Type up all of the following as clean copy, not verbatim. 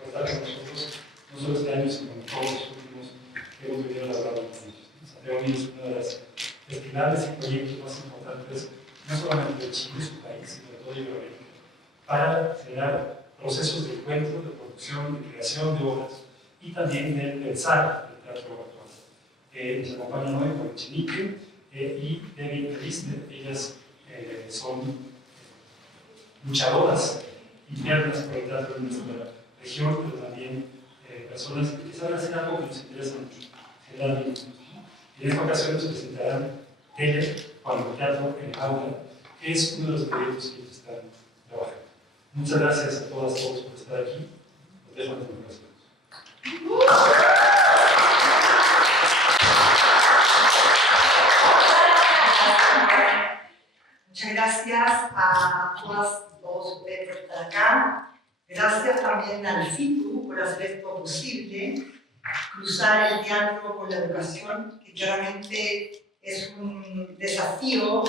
por estar con nosotros, no solo este año, sino en todos los últimos que hemos venido hablando con ellos. Santiago Niño es uno de los festivales y proyectos más importantes, no solamente de Chile, su país, sino de toda Iberoamérica, para generar procesos de encuentro, de producción, de creación de obras y también de pensar el teatro actual. Nos acompañan hoy por Echenique y Debbie Peliste. Ellas son luchadoras internas por el teatro de nuestra región, pero también personas que saben hacer algo que nos interesa mucho, generar vínculos. Y en esta ocasión nos presentarán Tele para el teatro en el aula, que es uno de los proyectos que ellos están trabajando. Muchas gracias a todas y todos por estar aquí. Los dejo en comunicación. Muchas gracias a todas y todos ustedes por estar acá. Gracias también al FITU por hacer esto posible, cruzar el teatro con la educación, que claramente es un desafío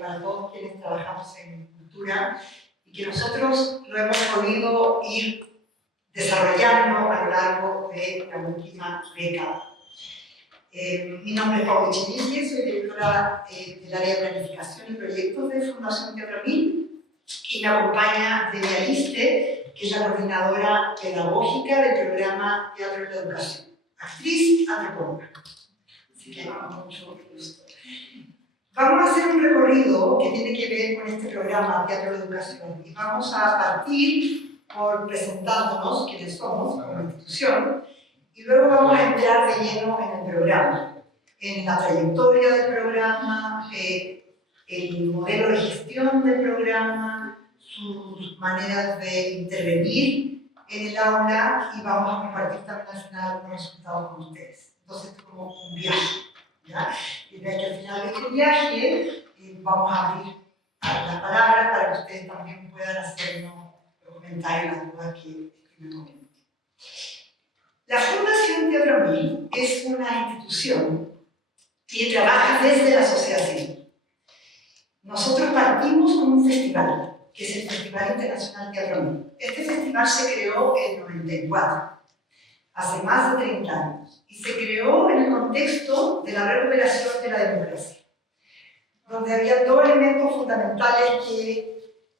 para todos quienes trabajamos en cultura y que nosotros lo hemos podido ir desarrollando a lo largo de la última década. Mi nombre es Paula Echenique, soy directora del área de planificación y proyectos de Fundación Teatro 1000 y me acompaña Debbie Peliste, que es la coordinadora pedagógica del programa Teatro en la Educación, actriz antropóloga. Así que mucho gusto. Vamos a hacer un recorrido que tiene que ver con este programa Teatro en la Educación y vamos a partir por presentándonos quiénes somos como institución. Y luego vamos a entrar de lleno en el programa, en la trayectoria del programa, el modelo de gestión del programa, sus maneras de intervenir en el aula y vamos a compartir también al final algunos resultados con ustedes. Entonces es como un viaje, ¿ya? Y de que al final de este viaje vamos a abrir las palabras para que ustedes también puedan hacernos los comentarios, las dudas que me comenten. La Fundación Teatro 1000 es una institución que trabaja desde la sociedad civil. Nosotros partimos con un festival, que es el Festival Internacional Teatro 1000. Este festival se creó en el 94, hace más de 30 años, y se creó en el contexto de la recuperación de la democracia, donde había dos elementos fundamentales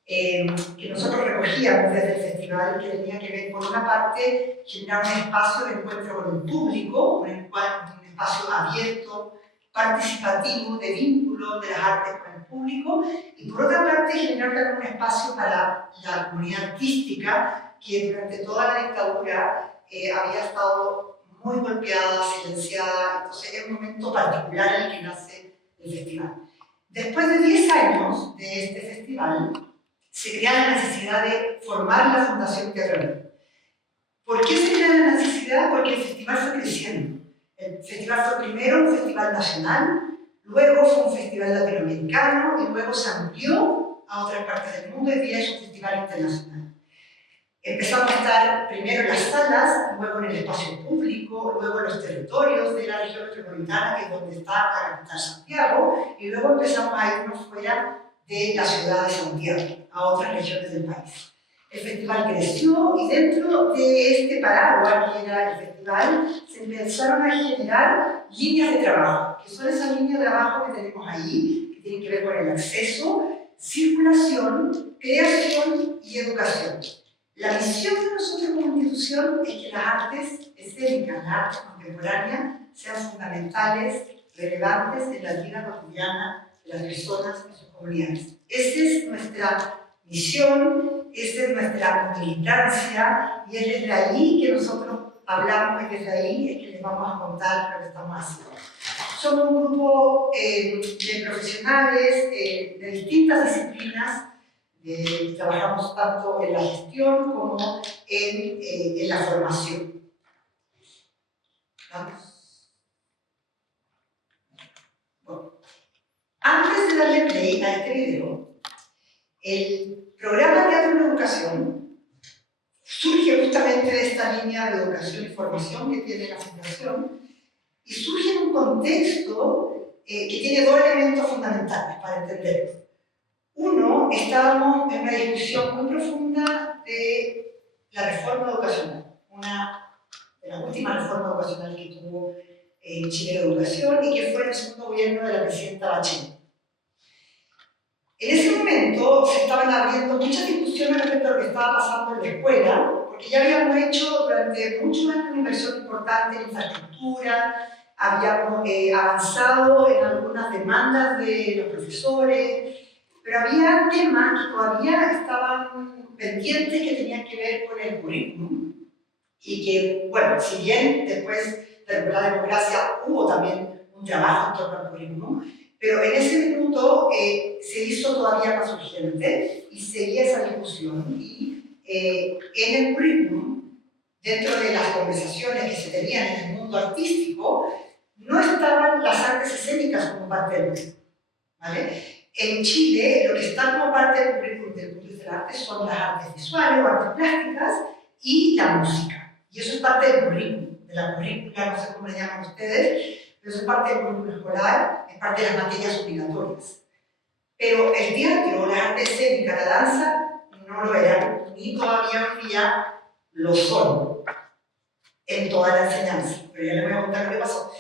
que nosotros recogíamos desde el festival, que tenía que ver, por una parte, generar un espacio de encuentro con el público, un espacio abierto, participativo, de vínculo de las artes con el público, y por otra parte, generar también un espacio para la comunidad artística, que durante toda la dictadura había estado muy golpeada, silenciada. Entonces es un momento particular en el que nace el festival. Después de 10 años de este festival, se crea la necesidad de formar la Fundación Teatro 1000. ¿Por qué se crea la necesidad? Porque el festival fue creciendo. El festival fue primero un festival nacional, luego fue un festival latinoamericano y luego se amplió a otras partes del mundo y hoy día es un festival internacional. Empezamos a estar primero en las salas, luego en el espacio público, luego en los territorios de la región metropolitana, que es donde está la capital Santiago, y luego empezamos a irnos fuera de la ciudad de Santiago, a otras regiones del país. El festival creció y dentro de este paraguas que era el festival se empezaron a generar líneas de trabajo, que son esas líneas de trabajo que tenemos ahí, que tienen que ver con el acceso, circulación, creación y educación. La misión de nosotros como institución es que las artes escénicas, las artes contemporáneas, sean fundamentales, relevantes en la vida cotidiana de las personas y sus comunidades. Esa es nuestra misión, esa es nuestra militancia y es desde ahí que nosotros hablamos y desde ahí es que les vamos a contar lo que estamos haciendo. Somos un grupo de profesionales de distintas disciplinas. Trabajamos tanto en la gestión como en la formación. ¿Vamos? Bueno. Antes de darle play a este video, el programa Teatro en la Educación surge justamente de esta línea de educación y formación que tiene la Fundación y surge en un contexto que tiene dos elementos fundamentales para entenderlo. Uno, estábamos en una discusión muy profunda de la reforma educacional. última reforma educacional que tuvo Chile de Educación y que fue en el segundo gobierno de la presidenta Bachelet. En ese momento se estaban abriendo muchas discusiones respecto a lo que estaba pasando en la escuela, porque ya habíamos hecho durante muchos años una inversión importante en infraestructura, habíamos avanzado en algunas demandas de los profesores, pero había temas que todavía estaban pendientes que tenían que ver con el currículum y que, bueno, si bien después de la democracia hubo también un trabajo en torno al currículum, pero en ese minuto se hizo todavía más urgente y seguía esa discusión y en el currículum, dentro de las conversaciones que se tenían en el mundo artístico, no estaban las artes escénicas como parte del currículum, ¿vale? En Chile, lo que está como parte del currículum del punto de vista del arte son las artes visuales o artes plásticas y la música. Y eso es parte del currículum, de la currícula, no sé cómo le llaman ustedes, pero eso es parte del currículum escolar, es parte de las materias obligatorias. Pero el teatro, la arte escénica, la danza, no lo eran, ni todavía hoy día lo son en toda la enseñanza. Pero ya les voy a contar lo que pasó.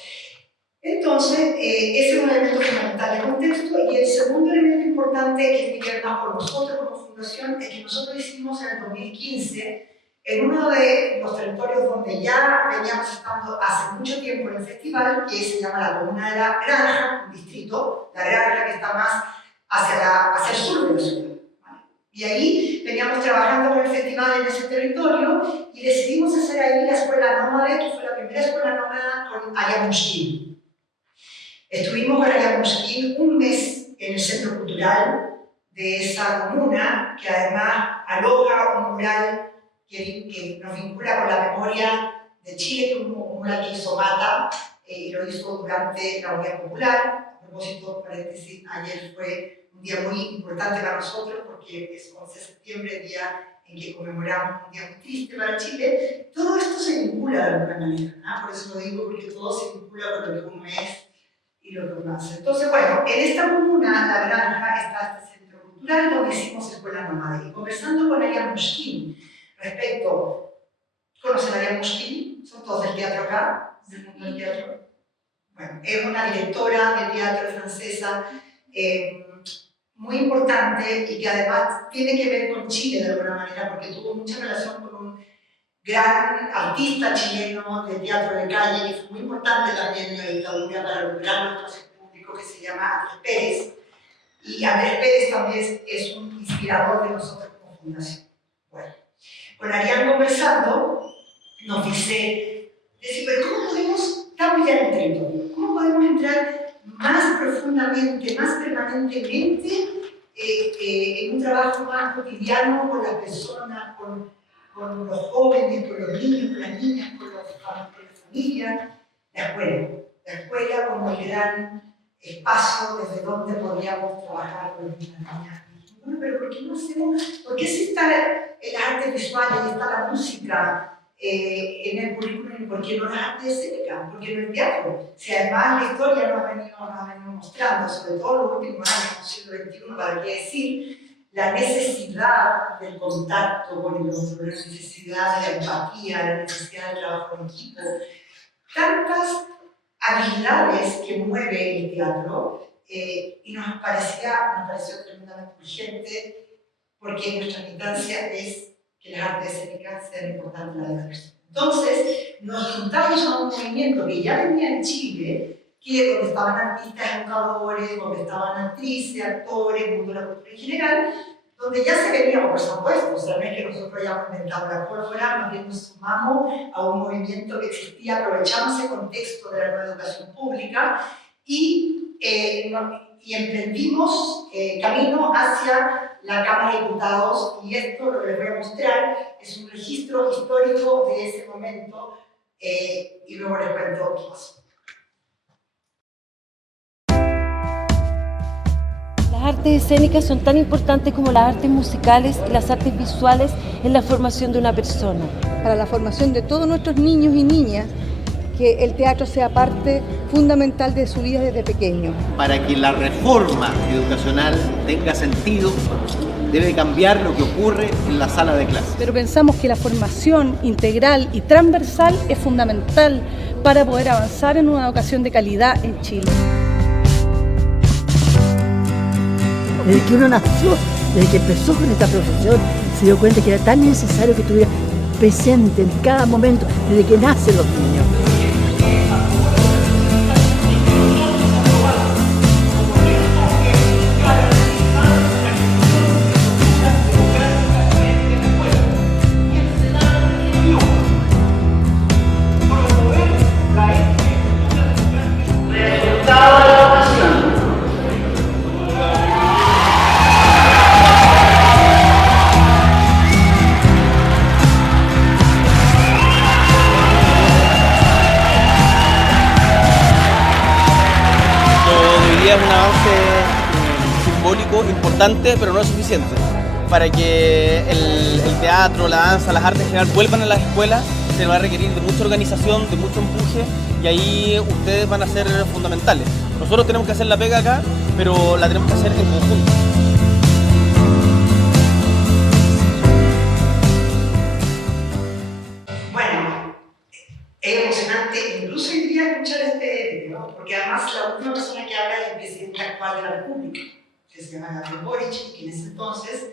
Entonces, ese es un elemento fundamental de contexto, y el segundo elemento importante que tiene que ver más con nosotros como fundación es que nosotros hicimos en el 2015, en uno de los territorios donde ya veníamos estando hace mucho tiempo en el festival, que se llama la Comuna de la Granja, un distrito, la Granja, que está más hacia el sur de la ciudad. ¿Vale? Y ahí veníamos trabajando con el festival en ese territorio y decidimos hacer ahí la escuela nómade, que fue la primera escuela nómada con Ayamushkin. Estuvimos con Ayamushkin un mes en el centro cultural de esa comuna, que además aloja un mural que nos vincula con la memoria de Chile, que es un mural que hizo Mata, y lo hizo durante la Unidad Popular. A propósito, paréntesis, ayer fue un día muy importante para nosotros porque es 11 de septiembre, el día en que conmemoramos un día muy triste para Chile. Todo esto se vincula de alguna manera, ¿no? Por eso lo digo, porque todo se vincula con lo que uno es y lo que uno hace. Entonces, bueno, en esta comuna, La Granja, está este centro cultural donde hicimos escuela nómade. Y conversando con Ayamushkin respecto, ¿conocen a Ayamushkin? Son todos del teatro acá, del mundo del teatro. Bueno, es una directora de teatro francesa muy importante y que además tiene que ver con Chile de alguna manera, porque tuvo mucha relación con un gran artista chileno de teatro de calle, que fue muy importante también en la dictadura para lograr los espacios públicos, que se llama Andrés Pérez. Y Andrés Pérez también es un inspirador de nosotros como fundación. Bueno, con Arián conversando, nos dice, pero ¿cómo podemos, estamos ya en el territorio, cómo podemos entrar más profundamente, más permanentemente en un trabajo más cotidiano con las personas, con los jóvenes, con los niños, con las niñas, con las familias? La escuela como el gran espacio desde donde podríamos trabajar con las niñas. Bueno, pero ¿por qué no hacemos? ¿Por qué si está en las artes visuales y está la música en el currículum, y por qué no las artes escénicas? ¿Por qué no el teatro? Si además la historia nos ha venido mostrando, sobre todo en los últimos años, el siglo XXI, para qué decir, la necesidad del contacto con el otro, la necesidad de la empatía, la necesidad del trabajo en equipo, tantas habilidades que mueve el teatro, y nos pareció tremendamente urgente, porque nuestra militancia es que las artes escénicas sean importantes para la persona. Entonces, nos juntamos a un movimiento que ya venía en Chile, donde estaban artistas, educadores, donde estaban actrices, actores, mundo de la cultura en general, donde ya se venía conversando esto. O sea, no es que nosotros hayamos inventado la pólvora, más bien nos sumamos a un movimiento que existía, aprovechamos ese contexto de la nueva educación pública y emprendimos camino hacia la Cámara de Diputados, y esto lo que les voy a mostrar es un registro histórico de ese momento, y luego les cuento qué pasó. Las artes escénicas son tan importantes como las artes musicales y las artes visuales en la formación de una persona. Para la formación de todos nuestros niños y niñas, que el teatro sea parte fundamental de su vida desde pequeño. Para que la reforma educacional tenga sentido, debe cambiar lo que ocurre en la sala de clases. Pero pensamos que la formación integral y transversal es fundamental para poder avanzar en una educación de calidad en Chile. Desde que uno nació, desde que empezó con esta profesión, se dio cuenta que era tan necesario que estuviera presente en cada momento, desde que nacen los niños. Es un avance simbólico importante, pero no es suficiente. Para que el teatro, la danza, las artes en general vuelvan a las escuelas, se va a requerir de mucha organización, de mucho empuje, y ahí ustedes van a ser fundamentales. Nosotros tenemos que hacer la pega acá, pero la tenemos que hacer en conjunto. Bueno, es emocionante, incluso hoy día escuchar este video, porque además la última persona que habla es el presidente actual de la República, que se llama Gabriel Boric, que en ese entonces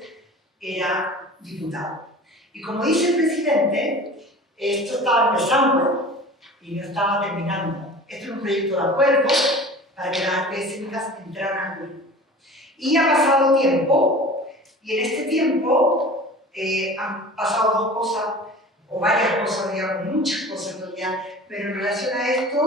era diputado. Y como dice el presidente, esto estaba empezando y no estaba terminando. Esto es un proyecto de acuerdo para que las artes escénicas entraran al grupo. Y ha pasado tiempo, y en este tiempo han pasado dos cosas, o varias cosas, digamos, muchas cosas en realidad, pero en relación a esto,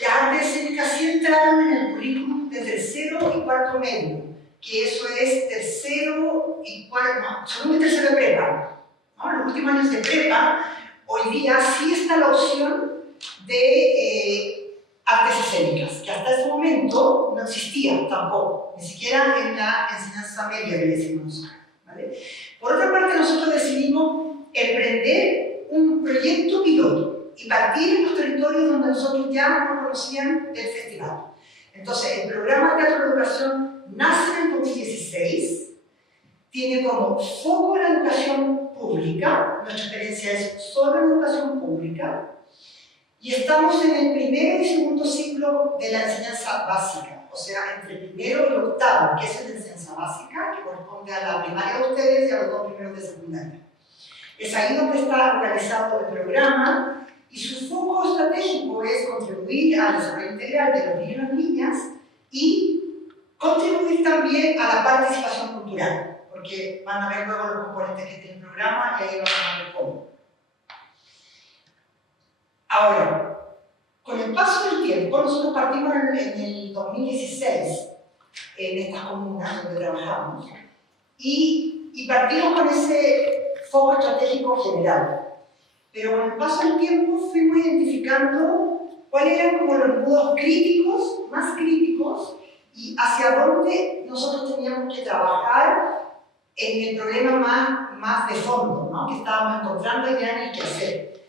las artes escénicas sí entraron en el currículum de tercero y cuarto medio, que eso es tercero y cuarto, no, segundo y tercero de prepa, ¿no? Los últimos años de prepa, hoy día sí está la opción de artes escénicas, que hasta ese momento no existía tampoco, ni siquiera en la enseñanza media que decimos, ¿vale? Por otra parte, nosotros decidimos emprender un proyecto piloto y partir en los territorios donde nosotros ya nos conocían del festival. Entonces, el programa Teatro de Educación nace en el 2016, tiene como foco la educación pública, nuestra experiencia es solo en educación pública, y estamos en el primero y segundo ciclo de la enseñanza básica, o sea, entre el primero y el octavo, que es la enseñanza básica, que corresponde a la primaria de ustedes y a los dos primeros de secundaria. Es ahí donde está localizado el programa y su foco estratégico es contribuir al desarrollo integral de los niños y las niñas y contribuir también a la participación cultural, porque van a ver luego los componentes que tiene el programa y ahí vamos a ver cómo. Ahora, con el paso del tiempo, nosotros partimos en el 2016 en estas comunas donde trabajamos y partimos con ese foco estratégico general. Pero con el paso del tiempo fuimos identificando cuáles eran como los nudos críticos, más críticos, y hacia dónde nosotros teníamos que trabajar en el problema más de fondo, ¿no? Que estábamos encontrando ya en el quehacer.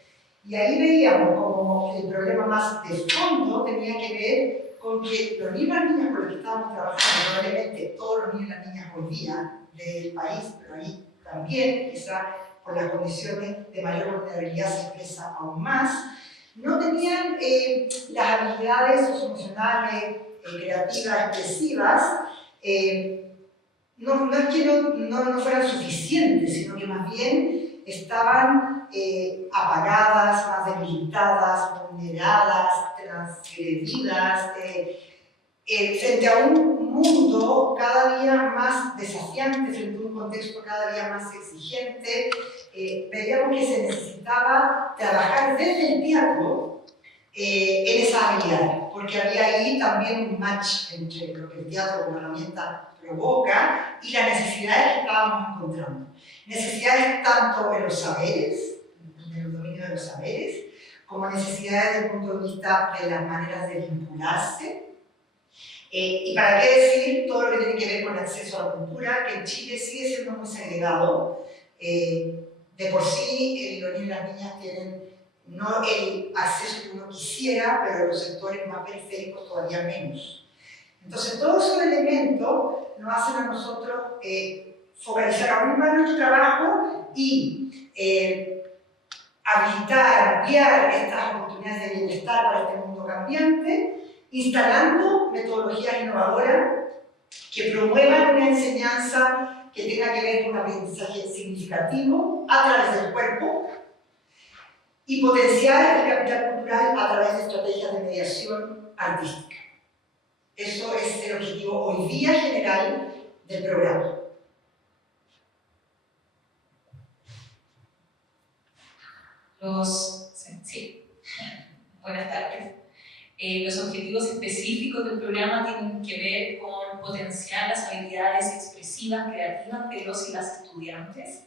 Y ahí veíamos como el problema más de fondo tenía que ver con que los niños y las niñas con los que estábamos trabajando, probablemente todos los niños y las niñas hoy día del país, pero ahí también, quizá por las condiciones de mayor vulnerabilidad se expresa aún más, no tenían las habilidades socioemocionales, creativas, expresivas, no es que no fueran suficientes, sino que más bien estaban apagadas, más debilitadas, vulneradas, transgredidas, frente a un mundo cada día más desafiante, frente a un contexto cada día más exigente. Veíamos que se necesitaba trabajar desde el teatro en esas habilidades, porque había ahí también un match entre lo que el teatro como herramienta provoca y las necesidades que estábamos encontrando. Necesidades tanto en los saberes, en el dominio de los saberes, como necesidades desde el punto de vista de las maneras de vincularse. Y para qué decir todo lo que tiene que ver con el acceso a la cultura, que en Chile sigue siendo muy segregado. De por sí, los niños y las niñas tienen no el acceso que uno quisiera, pero en los sectores más periféricos todavía menos. Entonces, todos esos elementos nos hacen a nosotros focalizar aún más nuestro trabajo y habilitar, ampliar estas oportunidades de bienestar para este mundo cambiante, instalando metodologías innovadoras que promuevan una enseñanza que tenga que ver con un aprendizaje significativo a través del cuerpo y potenciar el capital cultural a través de estrategias de mediación artística. Eso es el objetivo hoy día general del programa. Buenas tardes. Los objetivos específicos del programa tienen que ver con potenciar las habilidades expresivas, creativas de los y las estudiantes,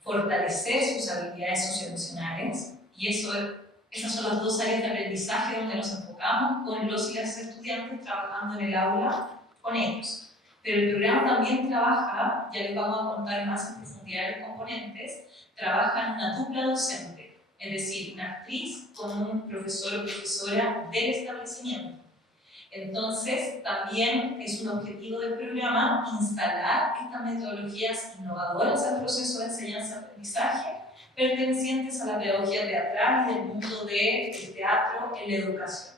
fortalecer sus habilidades socioemocionales, y esas son las dos áreas de aprendizaje donde nos enfocamos con los y las estudiantes trabajando en el aula con ellos. Pero el programa también trabaja, ya les vamos a contar más en profundidad los componentes, trabaja en una dupla docente. Es decir, una actriz con un profesor o profesora del establecimiento. Entonces, también es un objetivo del programa instalar estas metodologías innovadoras al proceso de enseñanza-aprendizaje pertenecientes a la pedagogía teatral y del mundo del teatro en la educación.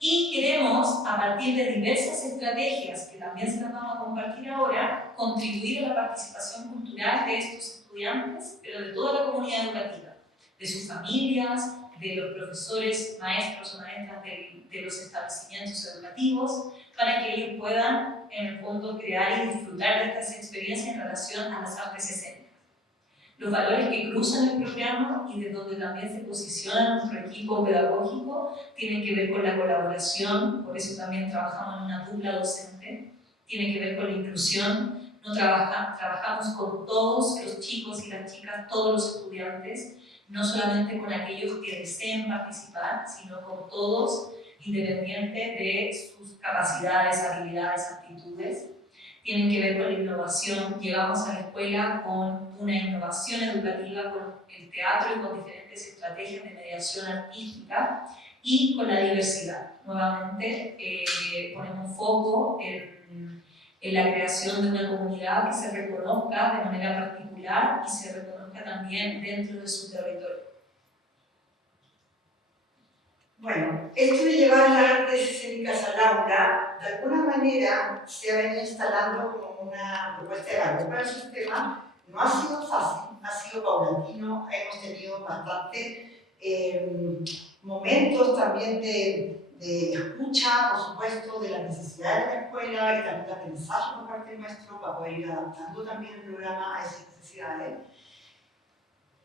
Y queremos, a partir de diversas estrategias, que también se las vamos a compartir ahora, contribuir a la participación cultural de estos estudiantes, pero de toda la comunidad educativa, de sus familias, de los profesores, maestros o maestras de los establecimientos educativos, para que ellos puedan, en el fondo, crear y disfrutar de estas experiencias en relación a las artes escénicas. Los valores que cruzan el programa y de donde también se posiciona nuestro equipo pedagógico tienen que ver con la colaboración, por eso también trabajamos en una dupla docente, tiene que ver con la inclusión, trabajamos con todos los chicos y las chicas, todos los estudiantes, no solamente con aquellos que deseen participar, sino con todos, independiente de sus capacidades, habilidades, aptitudes. Tienen que ver con la innovación. Llegamos a la escuela con una innovación educativa, con el teatro y con diferentes estrategias de mediación artística y con la diversidad. Nuevamente, ponemos foco en la creación de una comunidad que se reconozca de manera particular y se reconozca también dentro de su territorio. Bueno, esto de llevar las artes escénicas al aula, de alguna manera se ha venido instalando como una propuesta de valor para el sistema. No ha sido fácil, ha sido paulatino, hemos tenido bastante momentos también de escucha, por supuesto, de las necesidades de la escuela y también de aprendizaje por parte del maestro para poder ir adaptando también el programa a esas necesidades.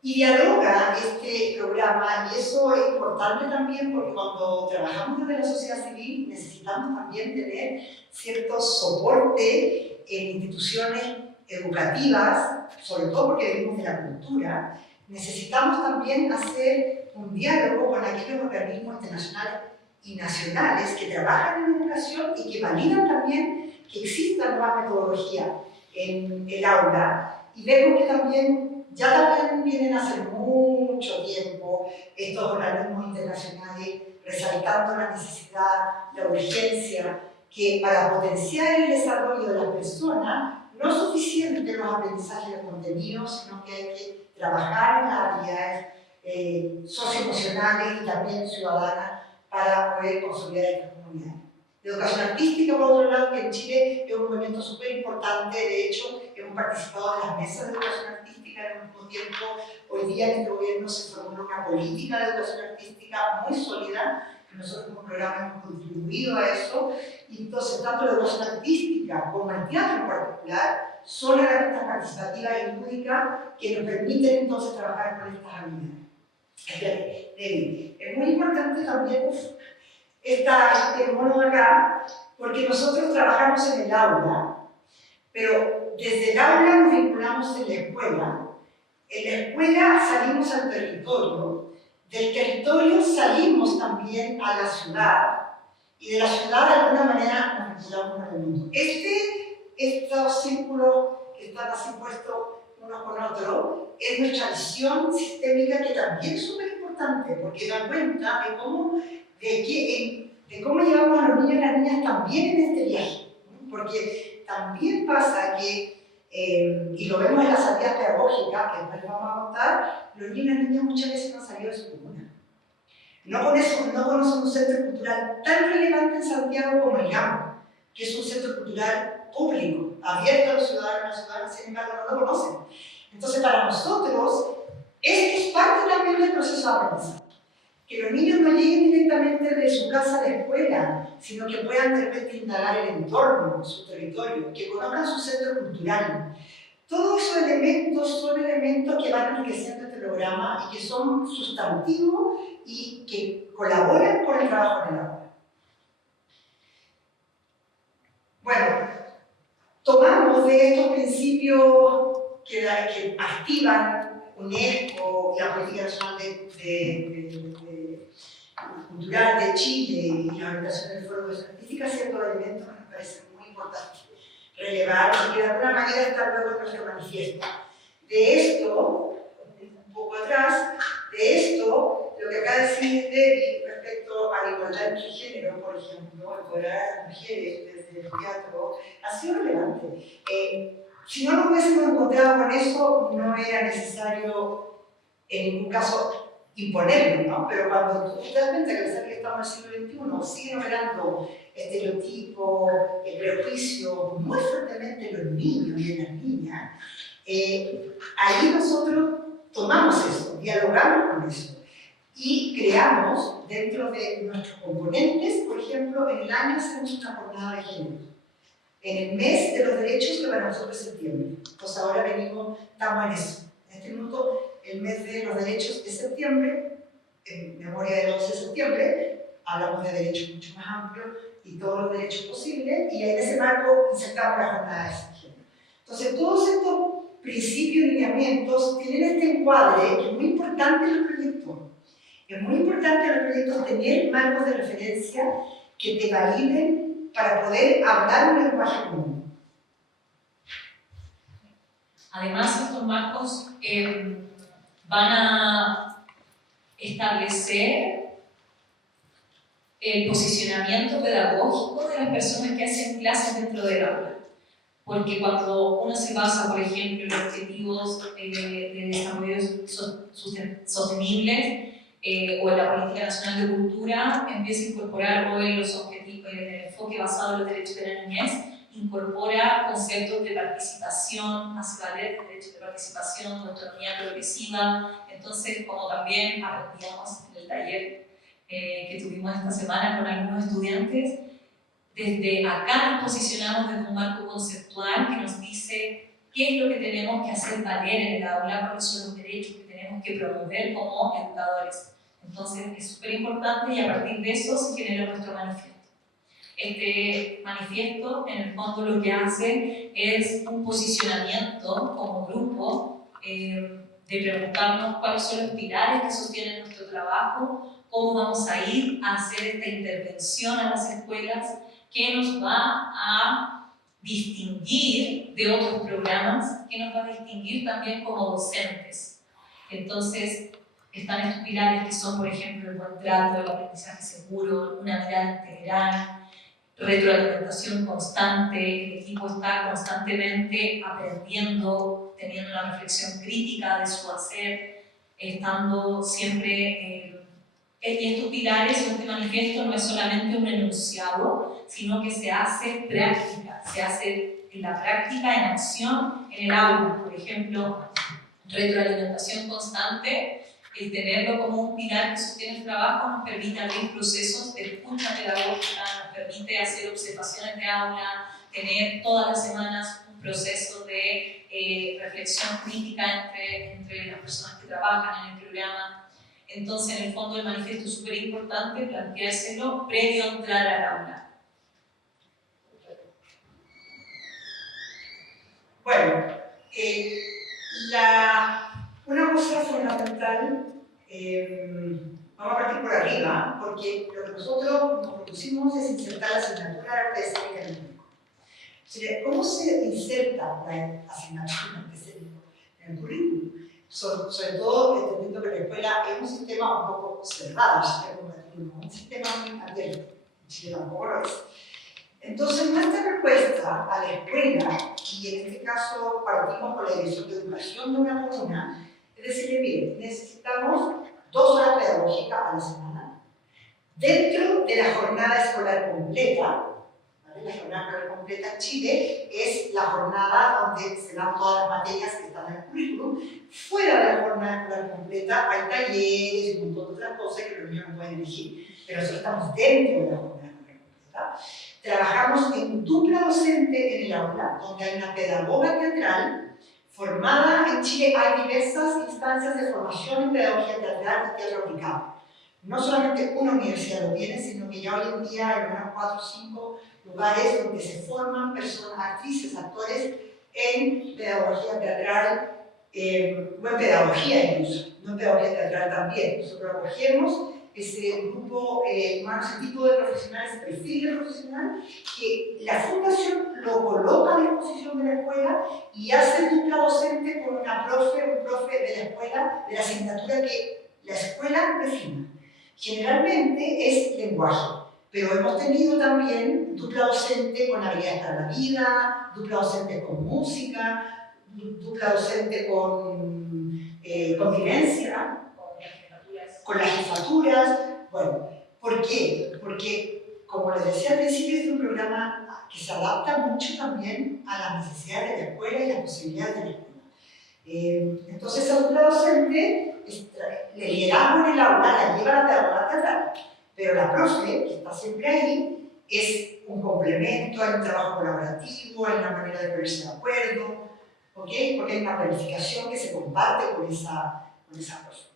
Y dialoga este programa, y eso es importante también porque cuando trabajamos desde la sociedad civil necesitamos también tener cierto soporte en instituciones educativas, sobre todo porque venimos de la cultura. Necesitamos también hacer un diálogo con aquellos organismos internacionales y nacionales que trabajan en educación y que validan también que existan nuevas metodologías en el aula, y vemos que también vienen hace mucho tiempo estos organismos internacionales resaltando la necesidad, la urgencia, que para potenciar el desarrollo de las personas no es suficiente los aprendizajes de contenidos, sino que hay que trabajar en las habilidades socioemocionales y también ciudadanas para poder consolidar estas comunidades. La educación artística, por otro lado, que en Chile es un movimiento súper importante. De hecho, hemos participado en las mesas de educación artística al mismo tiempo. Hoy día en este gobierno se formuló una política de educación artística muy sólida, que nosotros como programa hemos contribuido a eso. Y entonces, tanto la educación artística como el teatro en particular son herramientas participativas y lúdicas que nos permiten entonces trabajar con estas habilidades. Es muy importante también este mono de acá, porque nosotros trabajamos en el aula, pero desde el aula nos vinculamos en la escuela. En la escuela salimos al territorio, del territorio salimos también a la ciudad, y de la ciudad de alguna manera nos vinculamos con el mundo. Estos círculos que están así puestos unos con otros es nuestra visión sistémica, que también es súper importante, porque da cuenta de cómo llevamos a los niños y las niñas también en este viaje. Porque también pasa que y lo vemos en las salidas pedagógicas, que después vamos a contar, los niños y niñas muchas veces no han salido de su comuna. No conocen un centro cultural tan relevante en Santiago como el GAM, que es un centro cultural público, abierto a los ciudadanos y las ciudadanas, sin embargo no lo conocen. Entonces, para nosotros, esto es parte también del proceso de aprendizaje. Que los niños no lleguen directamente de su casa a la escuela, sino que puedan de repente indagar el entorno, su territorio, que conozcan su centro cultural. Todos esos elementos son elementos que van enriqueciendo este programa y que son sustantivos y que colaboran con el trabajo en el aula. Bueno, tomamos de estos principios que activan UNESCO y la Política Nacional Cultural de Chile y la Organización del Foro de Científica, ciertos elementos que nos parecen muy importantes relevar y que de alguna manera están luego en nuestro manifiesto. De esto, un poco atrás, de esto, lo que acaba de decir Debbie respecto a la igualdad entre género, por ejemplo, empoderar a las mujeres desde el teatro, ha sido relevante. Si no nos hubiésemos encontrado con eso, no era necesario en ningún caso imponerlo, ¿no? Pero cuando tú te das cuenta que a pesar que estamos en el siglo XXI, siguen operando estereotipos, prejuicios muy fuertemente en los niños y en las niñas, ahí nosotros tomamos eso, dialogamos con eso y creamos dentro de nuestros componentes, por ejemplo, en el año hacemos una jornada de género. En el mes de los derechos, que para nosotros es septiembre. Entonces ahora estamos en eso. En este minuto, el mes de los derechos es septiembre, en memoria del 11 de septiembre, hablamos de derechos mucho más amplios y todos los derechos posibles, y en ese marco insertamos la jornada de género. Entonces todos estos principios y lineamientos tienen este encuadre que es muy importante en los proyectos. Es muy importante en los proyectos tener marcos de referencia que te validen para poder hablar un lenguaje común. Además, estos marcos van a establecer el posicionamiento pedagógico de las personas que hacen clases dentro del aula. Porque cuando uno se basa, por ejemplo, en los objetivos de desarrollo sostenibles o en la Política Nacional de Cultura, empieza a incorporar hoy los objetivos, el enfoque basado en los derechos de la niñez, incorpora conceptos de participación, hace valer derechos de participación, de autonomía progresiva. Entonces, como también aprendíamos en el taller que tuvimos esta semana con algunos estudiantes, desde acá nos posicionamos desde un marco conceptual que nos dice qué es lo que tenemos que hacer valer en el aula, cuáles son los derechos que tenemos que promover como educadores. Entonces, es súper importante y a partir de eso se genera nuestro manifiesto. Este manifiesto, en el fondo, lo que hace es un posicionamiento como grupo de preguntarnos cuáles son los pilares que sostienen nuestro trabajo, cómo vamos a ir a hacer esta intervención a las escuelas, qué nos va a distinguir de otros programas, qué nos va a distinguir también como docentes. Entonces, están estos pilares que son, por ejemplo, el buen trato, el aprendizaje seguro, una mirada integral, retroalimentación constante, el equipo está constantemente aprendiendo, teniendo una reflexión crítica de su hacer, estando siempre... y estos pilares, este manifiesto no es solamente un enunciado, sino que se hace práctica, se hace en la práctica, en acción, en el aula. Por ejemplo, retroalimentación constante, el tenerlo como un pilar que sostiene el trabajo nos permite abrir procesos de escucha pedagógica, nos permite hacer observaciones de aula, tener todas las semanas un proceso de reflexión crítica entre las personas que trabajan en el programa. Entonces, en el fondo del manifiesto es súper importante planteárselo previo a entrar al aula. Bueno, una cosa fundamental, vamos a partir por arriba, porque lo que nosotros nos propusimos es insertar la asignatura de arte escénica en el currículo. O sea, ¿cómo se inserta la asignatura de arte escénico en el currículo? Sobre todo entendiendo que la escuela es un sistema un poco cerrado, un sistema educativo, un sistema muy abierto. En Chile tampoco lo es. Entonces, nuestra respuesta a la escuela, y en este caso partimos con la Dirección de Educación de una comuna, es decirle, miren, necesitamos 2 horas pedagógicas a la semana, dentro de la jornada escolar completa. ¿Vale? La jornada escolar completa en Chile es la jornada donde se dan todas las materias que están en el currículum. Fuera de la jornada escolar completa hay talleres y un montón de otras cosas que los niños no pueden elegir, pero nosotros estamos dentro de la jornada escolar completa. Trabajamos en dupla docente en el aula, donde hay una pedagoga teatral formada. En Chile hay diversas instancias de formación en pedagogía teatral y teatro aplicado. No solamente una universidad lo tiene, sino que ya hoy en día hay unos 4 o 5 lugares donde se forman personas, actrices, actores en pedagogía teatral, o en pedagogía incluso, no en pedagogía teatral también. Nosotros acogemos ese grupo, ese tipo de profesionales, ese perfil de profesional, que la fundación lo coloca a disposición de la escuela y hace dupla docente con una profe, un profe de la escuela, de la asignatura que la escuela defina. Generalmente es lenguaje, pero hemos tenido también dupla docente con habilidades para la vida, dupla docente con música, dupla docente con convivencia, con las jefaturas. Bueno, ¿por qué? Porque, como les decía al principio, es un programa que se adapta mucho también a las necesidades de la escuela y las posibilidades de la escuela. Entonces, esa dupla docente, el liderazgo en el aula la lleva la pedagoga teatral, pero la profe, que está siempre ahí, es un complemento, hay un trabajo colaborativo, hay una manera de ponerse de acuerdo, ¿okay? Porque hay una planificación que se comparte con esa profe.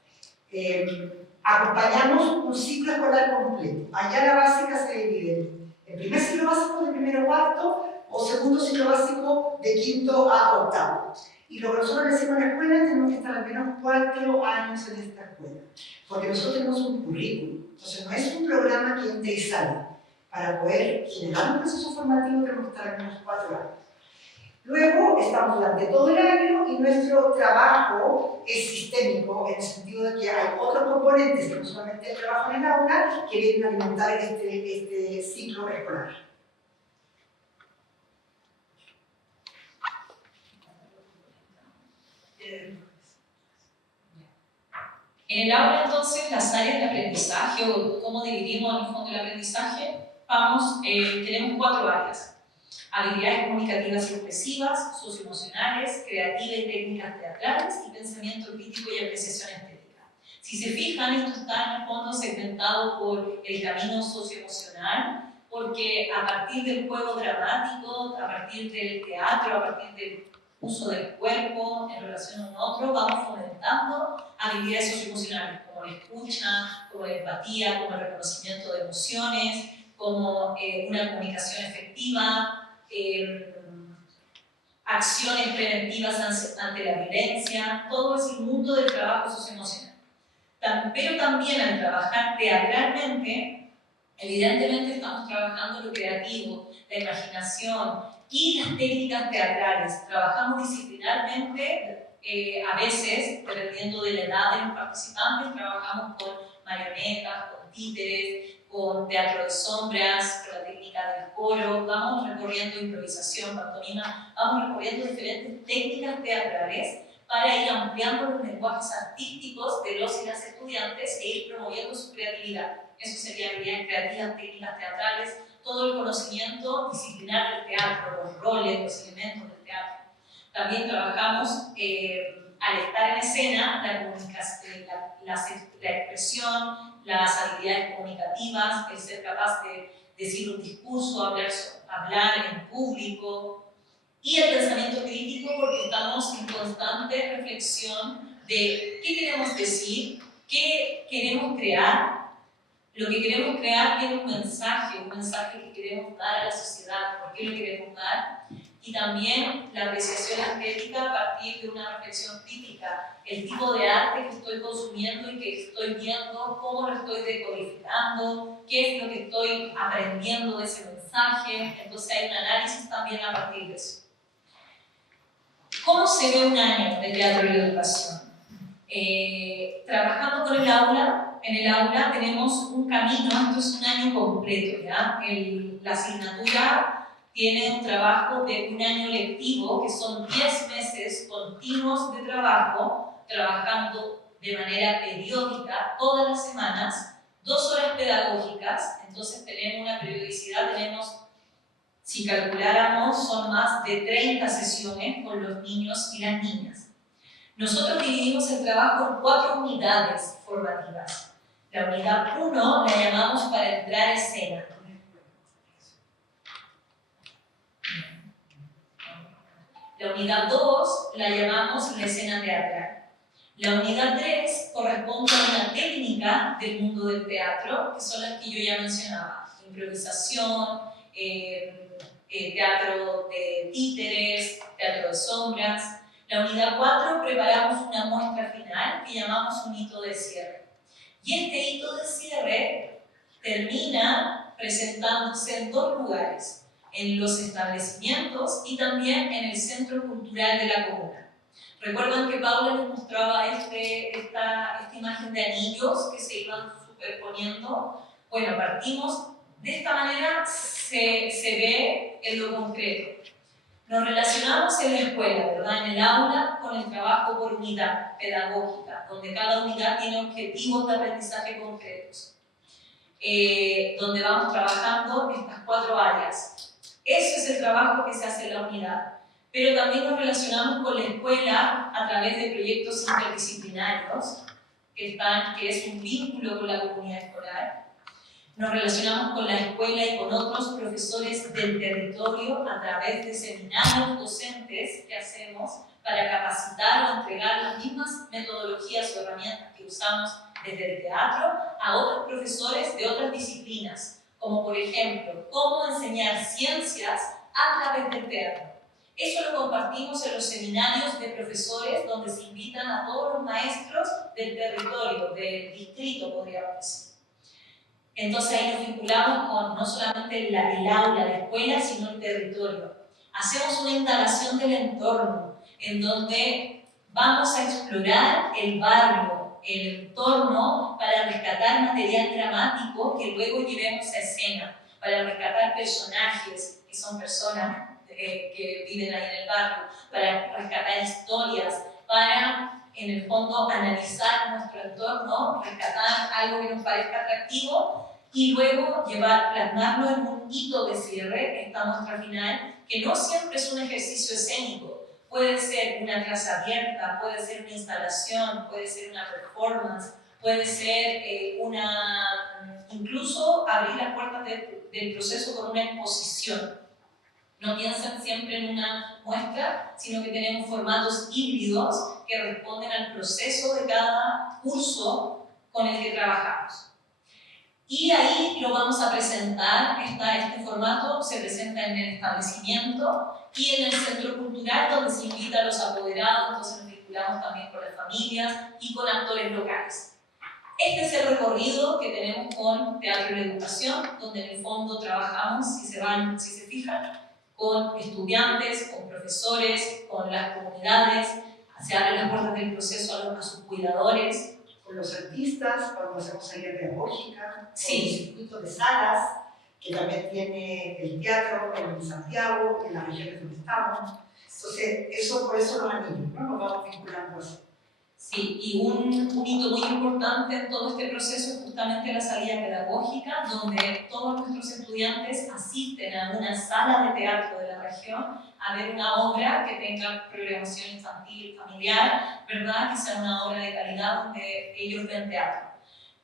Acompañamos un ciclo escolar completo. Allá la básica se divide en primer ciclo básico de primero a cuarto o segundo ciclo básico de quinto a octavo. Y lo que nosotros decimos en la escuela, tenemos que estar al menos 4 años en esta escuela, porque nosotros tenemos un currículum. Entonces no es un programa que entre y sale. Para poder generar un proceso formativo tenemos que estar al menos 4 años. Luego estamos durante todo el año y nuestro trabajo es sistémico en el sentido de que hay otros componentes que no solamente el trabajo en el aula que vienen a alimentar este ciclo escolar. En el aula, entonces, las áreas de aprendizaje o cómo dividimos en el fondo el aprendizaje, tenemos 4 áreas. Habilidades comunicativas y expresivas, socioemocionales, creativas y técnicas teatrales y pensamiento crítico y apreciación estética. Si se fijan, esto está en el fondo segmentado por el camino socioemocional, porque a partir del juego dramático, a partir del teatro, a partir del uso del cuerpo en relación a un otro, vamos fomentando habilidades socioemocionales como la escucha, como la empatía, como el reconocimiento de emociones, como una comunicación efectiva, acciones preventivas ante la violencia. Todo es el mundo del trabajo socioemocional. Pero también al trabajar teatralmente, evidentemente estamos trabajando lo creativo, la imaginación y las técnicas teatrales. Trabajamos disciplinarmente, a veces, dependiendo de la edad de los participantes, trabajamos con marionetas, con títeres, con teatro de sombras, con la técnica del coro, vamos recorriendo improvisación, pantomima, vamos recorriendo diferentes técnicas teatrales para ir ampliando los lenguajes artísticos de los y las estudiantes e ir promoviendo su creatividad. Eso sería habilidades creativas, técnicas teatrales, todo el conocimiento disciplinar del teatro, los roles, los elementos del teatro. También trabajamos, al estar en escena, la expresión, las habilidades comunicativas, el ser capaz de decir un discurso, hablar en público, y el pensamiento crítico, porque estamos en constante reflexión de qué queremos decir, qué queremos crear. Lo que queremos crear tiene un mensaje que queremos dar a la sociedad, por qué lo queremos dar, y también la apreciación estética a partir de una reflexión crítica, el tipo de arte que estoy consumiendo y que estoy viendo, cómo lo estoy decodificando, qué es lo que estoy aprendiendo de ese mensaje. Entonces hay un análisis también a partir de eso. ¿Cómo se ve un año de teatro y educación? Trabajando con el aula, en el aula tenemos un camino, esto es un año completo, ¿ya? La asignatura tiene un trabajo de un año lectivo, que son 10 meses continuos de trabajo, trabajando de manera periódica, todas las semanas, 2 horas pedagógicas, entonces tenemos una periodicidad, si calculáramos, son más de 30 sesiones con los niños y las niñas. Nosotros dividimos el trabajo en 4 unidades formativas. La unidad 1 la llamamos para entrar a escena. La unidad 2 la llamamos la escena teatral. La unidad 3 corresponde a una técnica del mundo del teatro, que son las que yo ya mencionaba. Improvisación, teatro de títeres, teatro de sombras. La unidad 4 preparamos una muestra final que llamamos un hito de cierre. Y este hito de cierre termina presentándose en 2 lugares, en los establecimientos y también en el centro cultural de la comuna. ¿Recuerdan que Paula les mostraba esta imagen de anillos que se iban superponiendo? Bueno, partimos de esta manera, se ve en lo concreto. Nos relacionamos en la escuela, ¿verdad? En el aula, con el trabajo por unidad pedagógica, donde cada unidad tiene objetivos de aprendizaje concretos, donde vamos trabajando estas 4 áreas. Eso es el trabajo que se hace en la unidad. Pero también nos relacionamos con la escuela a través de proyectos interdisciplinarios, que es un vínculo con la comunidad escolar. Nos relacionamos con la escuela y con otros profesores del territorio a través de seminarios docentes que hacemos para capacitar o entregar las mismas metodologías o herramientas que usamos desde el teatro a otros profesores de otras disciplinas, como por ejemplo, cómo enseñar ciencias a través del teatro. Eso lo compartimos en los seminarios de profesores donde se invitan a todos los maestros del territorio, del distrito, podríamos decir. Entonces ahí nos vinculamos con no solamente el aula, la escuela, sino el territorio. Hacemos una indagación del entorno, en donde vamos a explorar el barrio, el entorno, para rescatar material dramático que luego llevemos a escena, para rescatar personajes, que son personas que viven ahí en el barrio, para rescatar historias, para, en el fondo, analizar nuestro entorno, rescatar algo que nos parezca atractivo y luego plasmarlo en un hito de cierre, esta muestra final, que no siempre es un ejercicio escénico. Puede ser una clase abierta, puede ser una instalación, puede ser una performance, puede ser incluso abrir las puertas del proceso con una exposición. No piensan siempre en una muestra, sino que tenemos formatos híbridos que responden al proceso de cada curso con el que trabajamos. Y ahí lo vamos a presentar, este formato se presenta en el establecimiento y en el centro cultural, donde se invita a los apoderados, entonces nos vinculamos también con las familias y con actores locales. Este es el recorrido que tenemos con Teatro y la Educación, donde en el fondo trabajamos, si se fijan, con estudiantes, con profesores, con las comunidades, se abren las puertas del proceso a sus cuidadores. Con los artistas, cuando hacemos salida pedagógica, Sí. con el circuito de salas, que también tiene el teatro en Santiago, en las regiones donde estamos. Entonces, por eso los anillos, ¿no? Nos vamos vinculando así. Sí, y un hito muy importante en todo este proceso es justamente la salida pedagógica, donde todos nuestros estudiantes asisten a una sala de teatro de la región a ver una obra que tenga programación infantil, familiar, ¿verdad? Que sea una obra de calidad donde ellos ven teatro.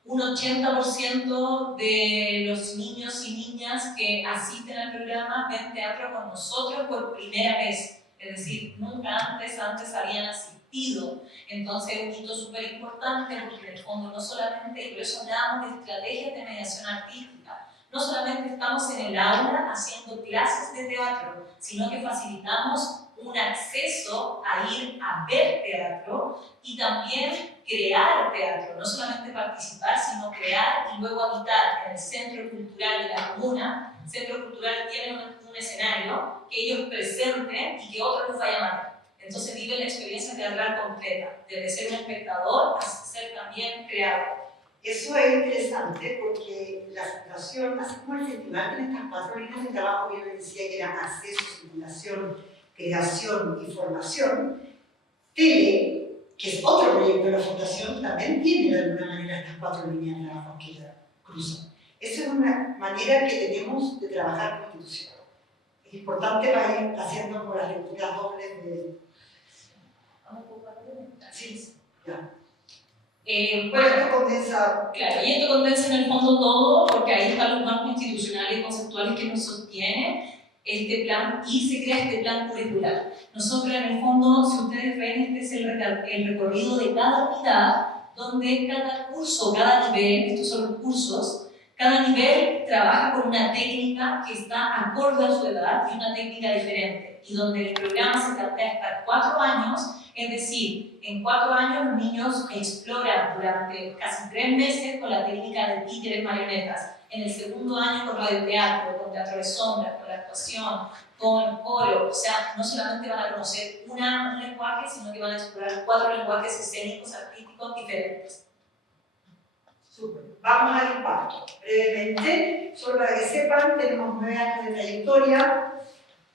Un 80% de los niños y niñas que asisten al programa ven teatro con nosotros por primera vez, es decir, nunca antes habían asistido. Entonces es un hito súper importante porque en el fondo no solamente, por eso hablamos de estrategias de mediación artística, no solamente estamos en el aula haciendo clases de teatro, sino que facilitamos un acceso a ir a ver teatro y también crear teatro, no solamente participar, sino crear y luego habitar en el centro cultural de la comuna. El centro cultural tiene un escenario que ellos presenten y que otros los vayan a ver. Entonces viven la experiencia teatral completa, desde ser un espectador hasta ser también creador. Eso es interesante porque la fundación, así como el festival, tiene estas 4 líneas de trabajo que yo les decía que eran acceso, simulación, creación y formación. Tele, que es otro proyecto de la fundación, también tiene de alguna manera estas 4 líneas de trabajo que ya cruzan. Esa es una manera que tenemos de trabajar con la institución. Es importante para ir haciendo como las lecturas dobles de... Sí, ya. Bueno, esto condensa... Claro, y esto condensa en el fondo todo, porque ahí están los marcos institucionales y conceptuales que nos sostienen este plan, y se crea este plan curricular. Nosotros en el fondo, si ustedes ven, este es el recorrido de cada unidad, donde cada curso, cada nivel, estos son los cursos, cada nivel trabaja con una técnica que está acorde a su edad y una técnica diferente, y donde el programa se plantea hasta 4 años. Es decir, en 4 años los niños exploran durante casi 3 meses con la técnica de títeres marionetas. En el segundo año con radioteatro, con teatro de sombras, con la actuación, con coro. O sea, no solamente van a conocer un lenguaje, sino que van a explorar 4 lenguajes escénicos, artísticos diferentes. Súper. Vamos al impacto. Brevemente, solo para que sepan, tenemos 9 años de trayectoria.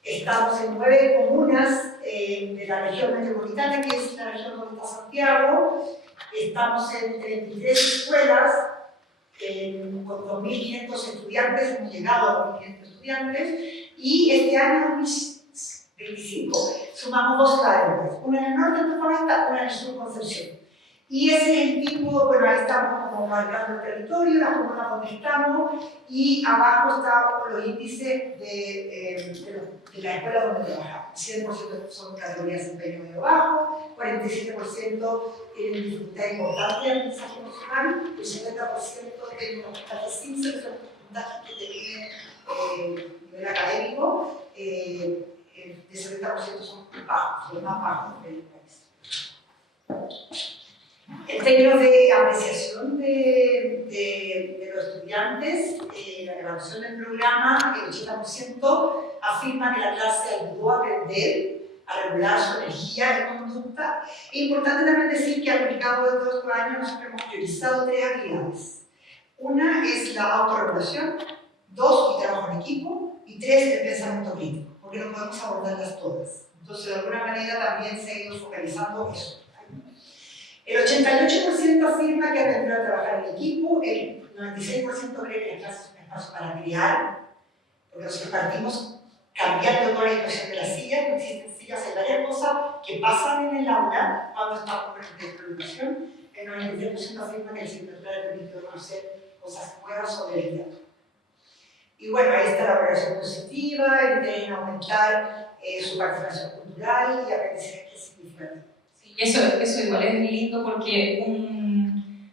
Estamos en 9 comunas de la región metropolitana, que es la región donde está Santiago. Estamos en 33 escuelas, con 2.500 estudiantes, hemos llegado a 2.500 estudiantes, y este año 2025 sumamos 2 ciudades, una en el norte de Antofagasta, una en el sur de Concepción. Y ese es el tipo, bueno, ahí estamos como marcando el territorio, la comuna donde estamos, y abajo están los índices de la escuela donde trabajamos. 100% son categorías de desempeño medio bajo, 47% tienen dificultad importante de aprendizaje emocional, el 70% tienen unos puntajes 15, que son los puntajes que te miden nivel académico, el 70% son bajos, los más bajos del país. En términos de apreciación de los estudiantes, la evaluación del programa, el 80% afirma que la clase ayudó a aprender a regular su energía y conducta. Es importante también decir que al cabo de todos estos años nosotros hemos priorizado 3 habilidades. Una es la autorregulación, 2, el trabajo en equipo, y 3, el pensamiento crítico, porque no podemos abordarlas todas. Entonces, de alguna manera también se ha ido focalizando eso. El 88% afirma que aprendió a trabajar en equipo, el 96% cree que la clase es un espacio para crear, porque nosotros partimos cambiando toda la situación de las sillas, no existen sillas, hay varias cosas que pasan en el aula cuando estamos en la educación. El 93% afirma que el ciclo escolar ha permitido conocer cosas nuevas sobre el teatro. Y bueno, ahí está la evaluación positiva, el interés en aumentar su participación cultural y aprendizaje significativo. Eso igual es lindo porque,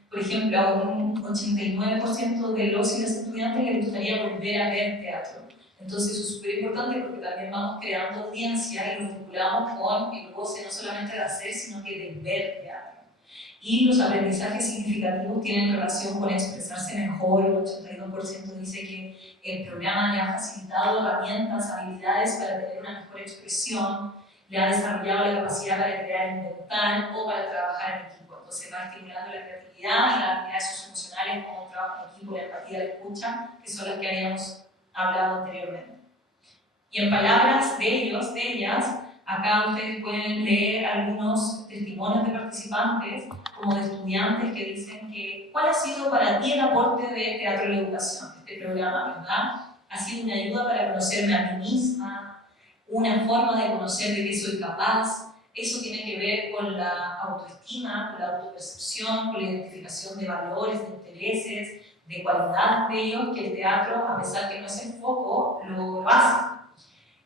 por ejemplo, a un 89% de los y las estudiantes les gustaría volver a ver teatro. Entonces eso es súper importante porque también vamos creando audiencia y nos vinculamos con el goce no solamente de hacer, sino que de ver teatro. Y los aprendizajes significativos tienen relación con expresarse mejor. El 82% dice que el programa le ha facilitado herramientas, habilidades para tener una mejor expresión, le ha desarrollado la capacidad para crear e inventar o para trabajar en equipo. Entonces va estimulando la creatividad y las habilidades socioemocionales como el trabajo en equipo, la empatía, la escucha, que son las que habíamos hablado anteriormente. Y en palabras de ellos, de ellas, acá ustedes pueden leer algunos testimonios de participantes, como de estudiantes que dicen que ¿cuál ha sido para ti el aporte de Teatro en la Educación? Este programa, ¿verdad? Ha sido una ayuda para conocerme a mí misma, una forma de conocer de qué soy capaz. Eso tiene que ver con la autoestima, con la autopercepción, con la identificación de valores, de intereses, de cualidades de ellos, que el teatro, a pesar que no es el foco, lo hace.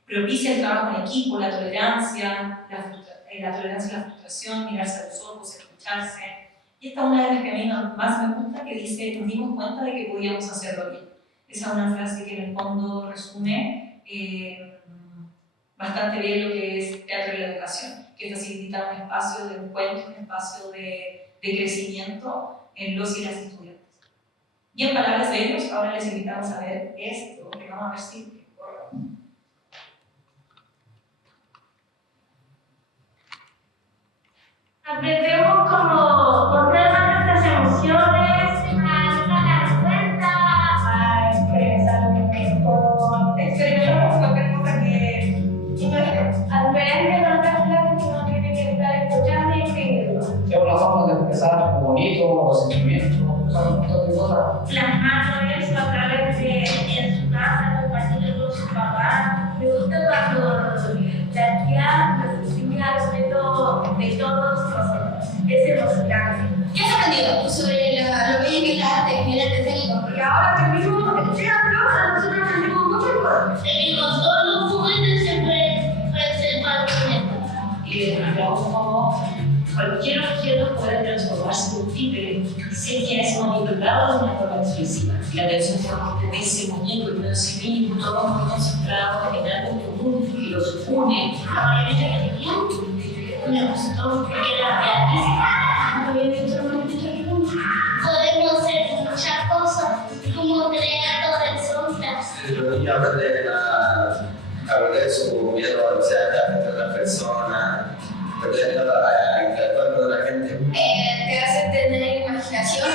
Propicia el trabajo en equipo, la tolerancia, la frustración, mirarse a los ojos, escucharse. Y esta es una de las que a mí más me gusta, que dice, nos dimos cuenta de que podíamos hacerlo bien. Esa es una frase que en el fondo resume bastante bien lo que es Teatro en la Educación, que facilita un espacio de encuentro, un espacio de crecimiento en los y las estudiantes. Y en palabras de ellos, ahora les invitamos a ver esto, que vamos a ver si corre. Aprendemos cómo controlar nuestras emociones, a dar cuenta, a expresar mejor, experimentamos cualquier cosa que a diferencia de otras clases que no tiene que estar escuchando y escribiendo. Es una forma de expresar bonito los sentimientos, un montón de cosas. Plasmando eso a través de en su casa, compartirlo con su papá. Me gusta cuando la tía nos enseña sobre todo de todos nosotros. Es emocionante. ¿Qué has aprendido sobre lo bello que es la arte escénico? Porque ahora que mismo el teatro, nosotros aprendimos mucho más. Con todos los juguetes siempre puede ser para Y hablamos como cualquier objeto puede transformarse en un títere si que es manipulado de una forma expresiva. La atención forma de ese muñeco y de ese mismo, todos muy concentrados en algo común que los une. La marioneta que tenía me gustó porque era realista. No había visto una marioneta que nunca. Podemos hacer muchas cosas, como crear todas sombras. Los niños aprender su miedo a otras personas, aprender a interactuar con la gente. Te hace tener imaginación,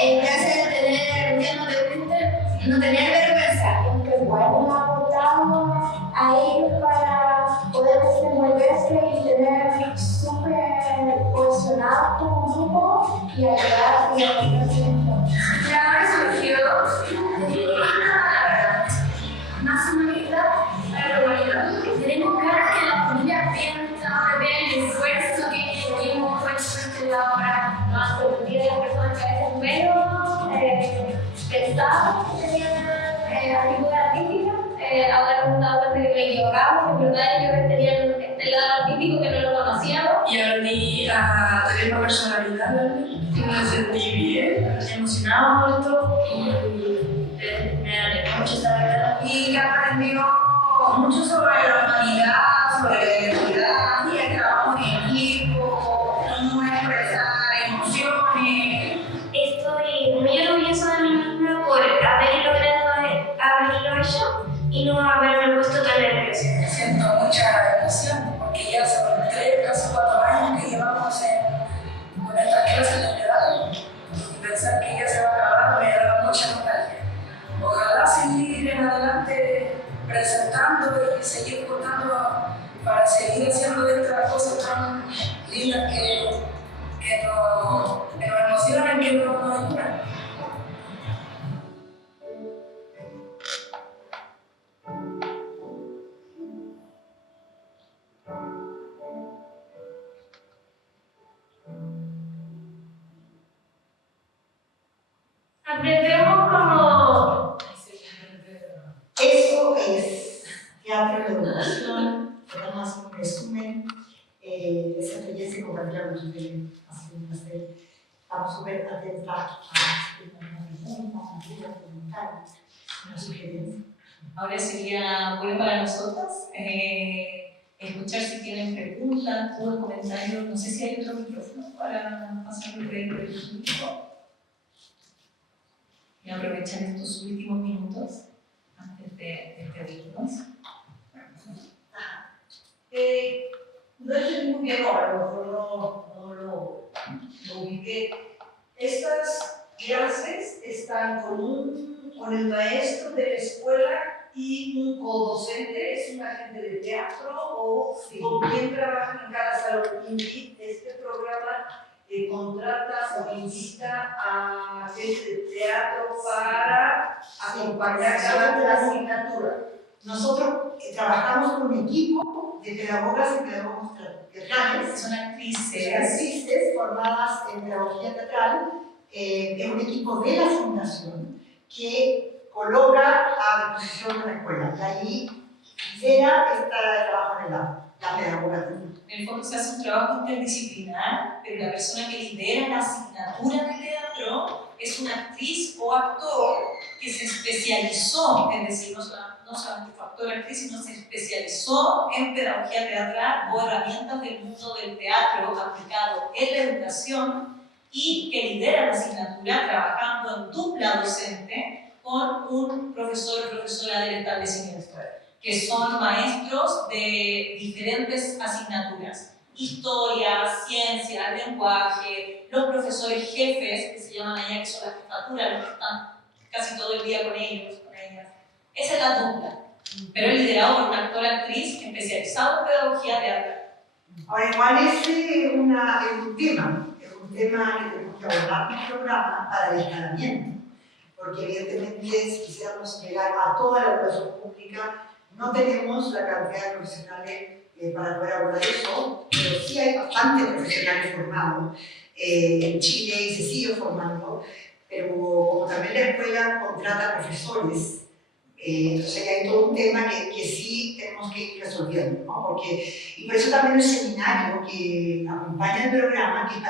te hace tener, que no tener vergüenza. Aunque igual nos aportamos a ellos para poder desenvolverse y tener súper cohesionados como grupo y ayudar y apoyarse mejor. Ya surgió Más humanidad para la humanidad. tenemos claro que la familia vea el esfuerzo que hemos puesto ahora. Nos han sorprendido las personas que a veces menos pensaban que tenían actitud artística. Ahora nos damos cuenta que me equivocamos, que en verdad ellos tenían este lado artístico que no lo conocíamos. Y aprendí a tener una personalidad, y me sentí bien, emocionada por esto y me alegró mucho esta verdad. Y que aprendió mucho sobre la humanidad, sobre la identidad y el trabajo en equipo, cómo expresar emociones. Estoy muy orgullosa de mí misma por haber logrado haberlo hecho y no haberme puesto tan nerviosa. Siento mucha emoción porque ya son 3, casi 4 años que llevamos con estas clases de edad y pensar que ya se va a acabar me da mucha nostalgia. Ojalá seguir en adelante presentando y seguir contando para seguir haciendo estas cosas tan lindas que nos emocionan y que nos ayudan. Aprendemos como... Eso es teatro de educación, nada más un resumen de esa experiencia y compartirla con ustedes. Estamos súper atentas a una pregunta, una comentario, una sugerencia. Ahora sería bueno para nosotras escuchar si tienen preguntas, dudas, comentarios. No sé si hay otro micrófono para pasar el público. Y aprovechar estos últimos minutos antes de despedirnos. No entendí muy bien, a lo mejor no lo ubiqué. Estas clases están con el maestro de la escuela y un codocente, ¿es un agente de teatro o con quién trabajan en cada salón? Este programa contrata o invita a gente de teatro para acompañar cada asignatura. Nosotros trabajamos con un equipo de pedagogas y pedagogos teatrales. Son actrices. Actrices formadas en pedagogía teatral. Es un equipo de la fundación que coloca a disposición de la escuela. Y ahí lidera este trabajo en la pedagoga. En el fondo se hace un trabajo interdisciplinar, pero la persona que lidera la asignatura de teatro es una actriz o actor que se especializó, es decir, no solamente fue actor o actriz, sino se especializó en pedagogía teatral o herramientas del mundo del teatro aplicado en la educación y que lidera la asignatura trabajando en dupla docente con un profesor o profesora del establecimiento, que son maestros de diferentes asignaturas. historia, ciencia, lenguaje, los profesores jefes, que se llaman allá, que son las jefaturas, los que están casi todo el día con ellos, con ellas. Esa es la dupla, pero es liderado por una actor-actriz especializado en pedagogía teatral. Ahora, igual ese es un tema que tenemos que abordar en el programa para el escalamiento, porque evidentemente si quisiéramos llegar a toda la educación pública, no tenemos la cantidad de profesionales para poder abordar eso, pero sí hay bastantes profesionales formados en Chile y se sigue formando, pero como también la escuela contrata profesores, entonces hay todo un tema que sí tenemos que ir resolviendo, ¿no? Y por eso también el seminario que acompaña el programa, que es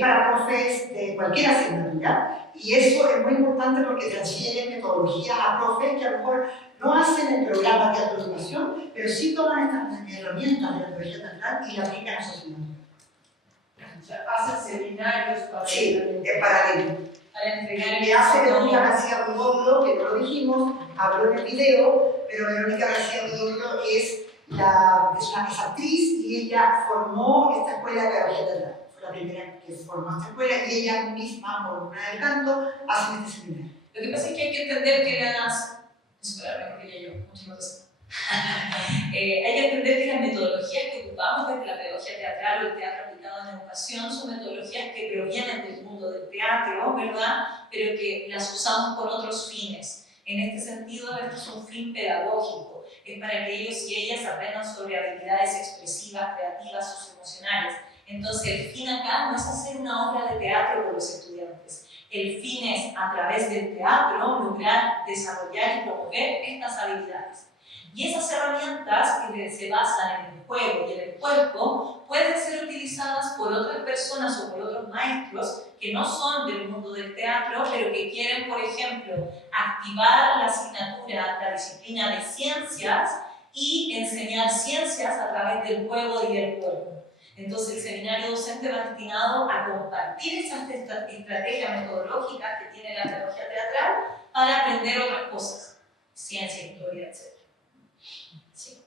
para profes de cualquier asignatura, y eso es muy importante porque transfiere metodologías a profes que a lo mejor no hacen el programa Teatro de Educación, pero sí toman estas herramientas de la pedagogía teatral y la aplican a su asignatura. O sea, hacen seminarios para... Sí, en paralelo. Para entregar que hace Verónica García Huidobro, que no lo dijimos, habló en el video, pero Verónica García Huidobro es una actriz y ella formó esta escuela de pedagogía teatral. Fue la primera que formó esta escuela y ella misma, por una del canto, hace este seminario. Lo que pasa es que hay que entender que las... hay que entender que las metodologías que ocupamos desde la pedagogía teatral o el teatro aplicado en educación son metodologías que provienen del mundo del teatro, ¿verdad? Pero que las usamos con otros fines. En este sentido, esto es un fin pedagógico. Es para que ellos y ellas aprendan sobre habilidades expresivas, creativas, socioemocionales. Entonces, el fin acá no es hacer una obra de teatro con los estudiantes. El fin es, a través del teatro, lograr desarrollar y promover estas habilidades. Y esas herramientas que se basan en el juego y en el cuerpo pueden ser utilizadas por otras personas o por otros maestros que no son del mundo del teatro, pero que quieren, por ejemplo, activar la asignatura, la disciplina de ciencias y enseñar ciencias a través del juego y del cuerpo. Entonces, el seminario docente va destinado a compartir esas estrategias metodológicas que tiene la pedagogía teatral para aprender otras cosas, ciencia, historia, etc. ¿Sí?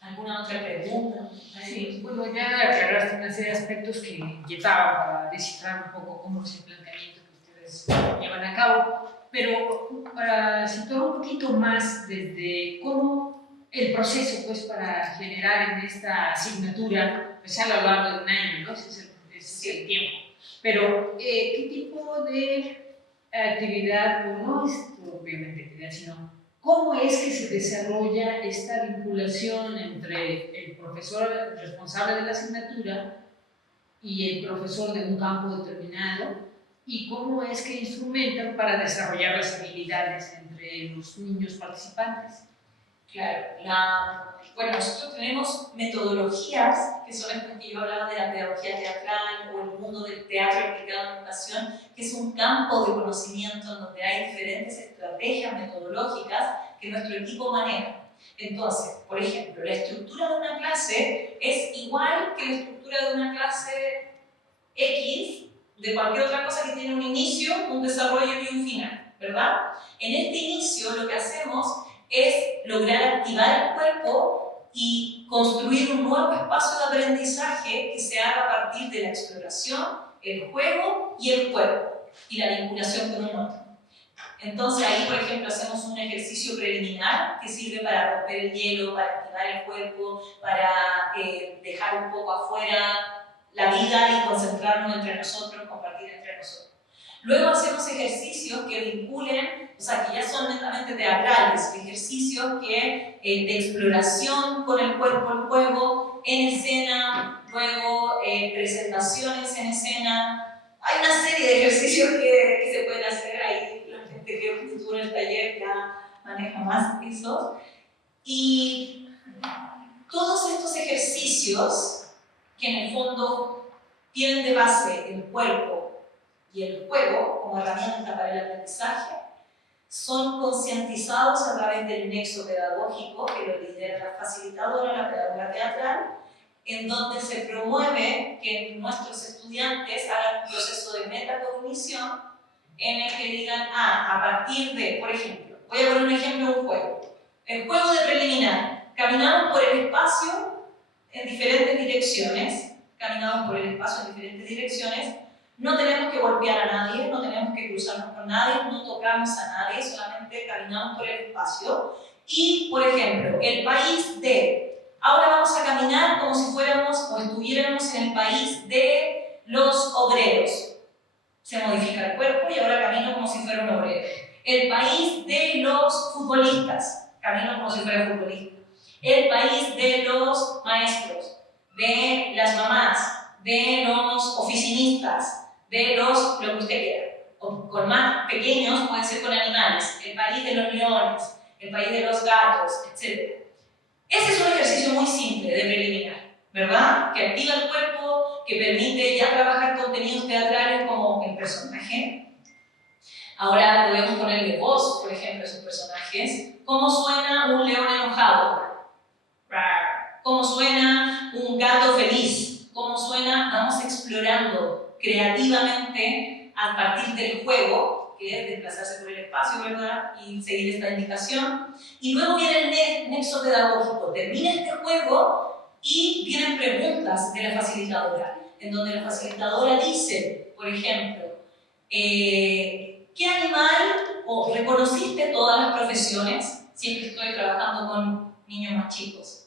¿Alguna otra pregunta? Sí, bueno, ya aclaraste una serie de aspectos que inquietaban para descifrar un poco cómo es el planteamiento que ustedes llevan a cabo, pero para situar un poquito más desde cómo el proceso pues, para generar en esta asignatura, pues a lo largo de un año, ¿no? Ese es el tiempo. Pero, ¿qué tipo de actividad, no es propiamente actividad, sino cómo es que se desarrolla esta vinculación entre el profesor responsable de la asignatura y el profesor de un campo determinado y cómo es que instrumentan para desarrollar las habilidades entre los niños participantes? Claro, bueno, nosotros tenemos metodologías, que son estas que yo hablaba de la pedagogía teatral o el mundo del teatro aplicado en educación, que es un campo de conocimiento en donde hay diferentes estrategias metodológicas que nuestro equipo maneja. Entonces, por ejemplo, la estructura de una clase es igual que la estructura de una clase X, de cualquier otra cosa que tiene un inicio, un desarrollo y un final, ¿verdad? En este inicio lo que hacemos es lograr activar el cuerpo y construir un nuevo espacio de aprendizaje que se haga a partir de la exploración, el juego y el cuerpo, y la vinculación con un otro. Entonces ahí, por ejemplo, hacemos un ejercicio preliminar que sirve para romper el hielo, para activar el cuerpo, para dejar un poco afuera la vida y concentrarnos entre nosotros, compartir entre nosotros. Luego hacemos ejercicios que vinculen, o sea, que ya son netamente teatrales, ejercicios que, de exploración con el cuerpo, el juego, en escena, luego presentaciones en escena. Hay una serie de ejercicios que se pueden hacer ahí, la gente que estuvo en el taller ya maneja más esos. Y todos estos ejercicios, que en el fondo tienen de base el cuerpo y el juego como herramienta para el aprendizaje, son concientizados a través del nexo pedagógico que lo lidera la facilitadora, la pedagoga teatral, en donde se promueve que nuestros estudiantes hagan un proceso de metacognición en el que digan, a partir de, por ejemplo, voy a poner un ejemplo de un juego. El juego de preliminar. caminamos por el espacio en diferentes direcciones, no tenemos que golpear a nadie, no tenemos que cruzarnos con nadie, no tocamos a nadie, solamente caminamos por el espacio. Y, por ejemplo, el país de, ahora vamos a caminar como si fuéramos o estuviéramos en el país de los obreros. Se modifica el cuerpo y ahora camino como si fuera un obrero. El país de los futbolistas, camino como si fuera futbolista. El país de los maestros, de las mamás, de los oficinistas, de los, lo que usted quiera. O con más pequeños puede ser con animales. El país de los leones, el país de los gatos, etc. Ese es un ejercicio muy simple de preliminar, ¿verdad? Que activa el cuerpo, que permite ya trabajar contenidos teatrales como el personaje. Ahora podemos ponerle voz, por ejemplo, a esos personajes. ¿Cómo suena un león enojado? ¿Cómo suena un gato feliz? ¿Cómo suena? Vamos explorando creativamente a partir del juego, que es desplazarse por el espacio, ¿verdad? Y seguir esta indicación. Y luego viene el nexo pedagógico. Termina este juego y vienen preguntas de la facilitadora, en donde la facilitadora dice, por ejemplo, ¿qué animal, o reconociste todas las profesiones, si es que estoy trabajando con niños más chicos?